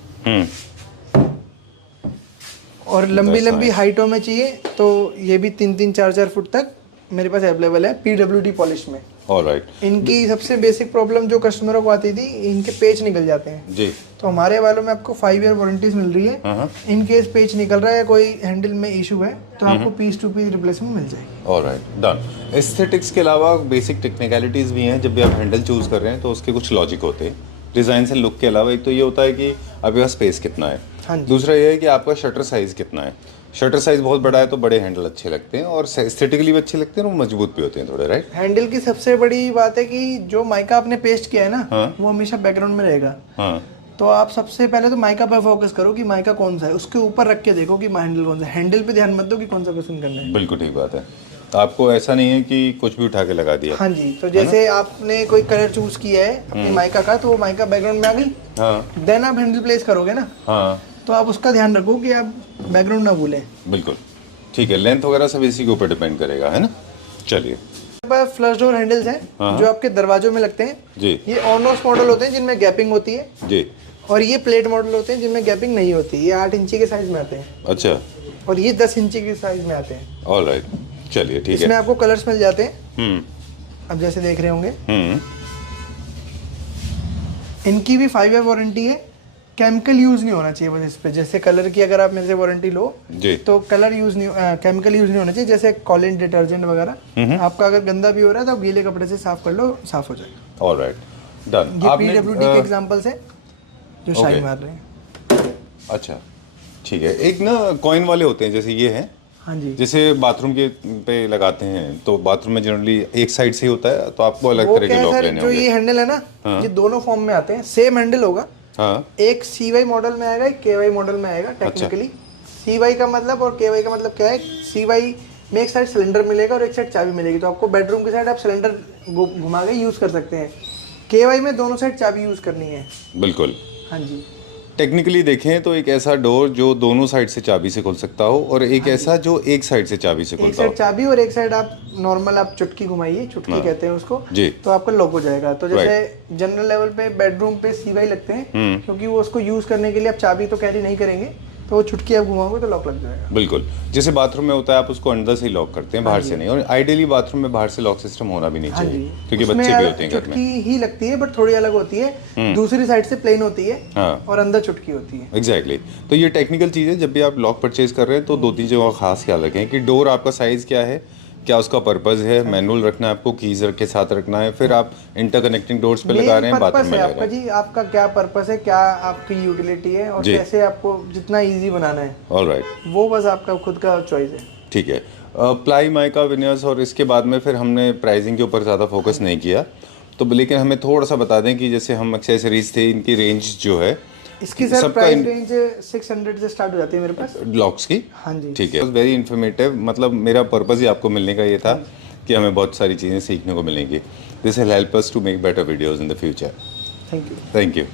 और लंबी लंबी हाइटों में चाहिए तो ये भी 3-3, 4-4 फुट तक मेरे पास अवेलेबल है PWD पॉलिश में। ऑलराइट। इनकी सबसे बेसिक प्रॉब्लम जो कस्टमरों को आती थी, इनके पेच निकल जाते हैं जी। तो हमारे वालों में आपको 5 ईयर वारंटीज मिल रही है। इन केस पेच निकल रहा है या कोई हैंडल में इशू है तो आपको पीस टू पीस रिप्लेसमेंट मिल जाएगी। Alright, done. एस्थेटिक्स के अलावा बेसिक टेक्निकलिटीज़ भी हैं। जब भी आप हैंडल चूज़ कर रहे हैं तो उसके कुछ लॉजिक होते हैं। डिज़ाइन से लुक के अलावा एक तो ये होता है कि आपके पास स्पेस कितना है। हाँ जी। दूसरा ये है कि आपका शटर साइज़ कितना है। शटर साइज़ बहुत बड़ा है तो बड़े हैंडल अच्छे लगते हैं और एस्थेटिकली भी अच्छे लगते हैं और मजबूत भी होते हैं थोड़े, राइट? हैंडल की सबसे बड़ी बात है कि जो माइका आपने पेस्ट किया है ना, वो हमेशा बैकग्राउंड में रहेगा। हाँ। तो आप सबसे पहले तो माइका पर फोकस करो कि माइका कौन सा है, उसके ऊपर रख के देखो कि हैंडल कौन सा है। हैंडल पे ध्यान मत दो कि कौन सा पसंद करना है। बिल्कुल ठीक बात है। तो आपको ऐसा नहीं है कि कुछ भी उठा के लगा दिया। हाँ जी। तो जैसे आपने कोई कलर चूज किया है अपनी माइका का, तो वो माइका बैकग्राउंड में आ गई। हाँ देन आप हैंडल प्लेस करोगे ना, हाँ, तो आप उसका ध्यान रखो कि आप बैकग्राउंड ना भूलें। बिल्कुल ठीक है। लेंथ वगैरह सब इसी के ऊपर डिपेंड करेगा, है ना? चलिए। मेरे पास फ्लश डोर हैंडल्स हैं जो आपके दरवाजों में लगते हैं जी ये ऑन ऑफ मॉडल होते हैं जिनमें गैपिंग होती है, जी। और ये प्लेट मॉडल होते हैं जिनमें गैपिंग नहीं होती। ये 8 इंची के साइज में आते हैं अच्छा। और ये 10 इंची के साइज में आते हैं। ऑलराइट, चलिए ठीक इसमें है। आपको कलर्स मिल जाते हैं। अब जैसे देख रहे होंगे, इनकी भी 5 ईयर वारंटी है। केमिकल यूज नहीं होना चाहिए बस इस पे। जैसे कलर की अगर आप मेरे से वारंटी लो जी। तो कलर यूज नहीं, केमिकल यूज नहीं होना चाहिए। जैसे कॉलिन डिटर्जेंट वगैरह आपका अगर गंदा भी हो रहा है तो आप गीले कपड़े से साफ कर लो, साफ हो जाएगा। Alright, done. ये PWD के एग्जांपल्स हैं जो शाइन Okay. मार रहे हैं। अच्छा ठीक है। एक ना कॉइन वाले होते हैं, जैसे ये हैं, हाँ जी। जैसे बाथरूम के पे लगाते हैं तो बाथरूम में जनरली एक साइड से ही होता है तो आपको अलग वो तरह क्या के है लॉक सर, लेने जो होंगे। ये हैंडल है ना, ये दोनों फॉर्म में आते हैं। सेम हैंडल होगा, हाँ एक CY मॉडल में आएगा, एक KY मॉडल में आएगा। टेक्निकली CY का मतलब और KY का मतलब क्या है? CY में एक साइड सिलेंडर मिलेगा और एक साइड चाबी मिलेगी, तो आपको बेडरूम की साइड आप सिलेंडर घुमा के यूज कर सकते हैं। KY में दोनों साइड चाबी यूज करनी है। बिल्कुल। हाँ जी। टेक्निकली देखें तो एक ऐसा डोर जो दोनों साइड से चाबी से खुल सकता हो और एक ऐसा जो एक साइड से चाबी से एक खुलता हो। साइड चाबी और एक साइड आप नॉर्मल आप चुटकी घुमाइए, चुटकी कहते हैं उसको जी। तो आपका लॉक हो जाएगा। तो जैसे जनरल लेवल पे बेडरूम पे CY लगते हैं क्योंकि वो उसको यूज करने के लिए आप चाबी तो कैरी नहीं करेंगे, तो वो चुटकी आप घुमाओगे तो लॉक लग जाएगा। बिल्कुल। जैसे बाथरूम में होता है आप उसको अंदर से ही लॉक करते हैं, बाहर से नहीं। और आइडियली बाथरूम में बाहर से लॉक सिस्टम होना भी नहीं हाँ चाहिए जी। क्योंकि उसमें बच्चे भी होते हैं घर में। चुटकी ही लगती है बट थोड़ी अलग होती है, दूसरी साइड से प्लेन होती है हाँ। और अंदर चुटकी होती है। एग्जैक्टली तो ये टेक्निकल चीज़ है। जब भी आप लॉक परचेज कर रहे हैं तो 2-3 जगह का खास ख्याल रखें कि डोर आपका साइज़ क्या है, क्या उसका पर्पस है, मैनुअल रखना है आपको, कीज के साथ रखना है, फिर आप इंटरकनेक्टिंग डोर्स पे लगा रहे हैं, बाथरूम में है लगा आपका रहे हैं। जी, आपका क्या पर्पस है, क्या आपकी यूटिलिटी है और जी। कैसे आपको जितना इजी बनाना है, ऑलराइट, वो बस आपका खुद का चॉइस है। ठीक है। प्लाई, माइका, विनियर्स और इसके बाद में फिर हमने प्राइसिंग के ऊपर ज़्यादा फोकस नहीं किया। तो लेकिन हमें थोड़ा सा बता दें कि जैसे हम एक्सेसरीज थे, इनकी रेंज जो है इसकी सर प्राइस रेंज 600 से स्टार्ट हो जाती है मेरे पास लॉक्स की। हाँ जी। ठीक है, वेरी इन्फॉर्मेटिव। मतलब मेरा पर्पज़ ही आपको मिलने का ये था कि हमें बहुत सारी चीज़ें सीखने को मिलेंगी। This will help us to make better videos in the future. Thank you. Thank you.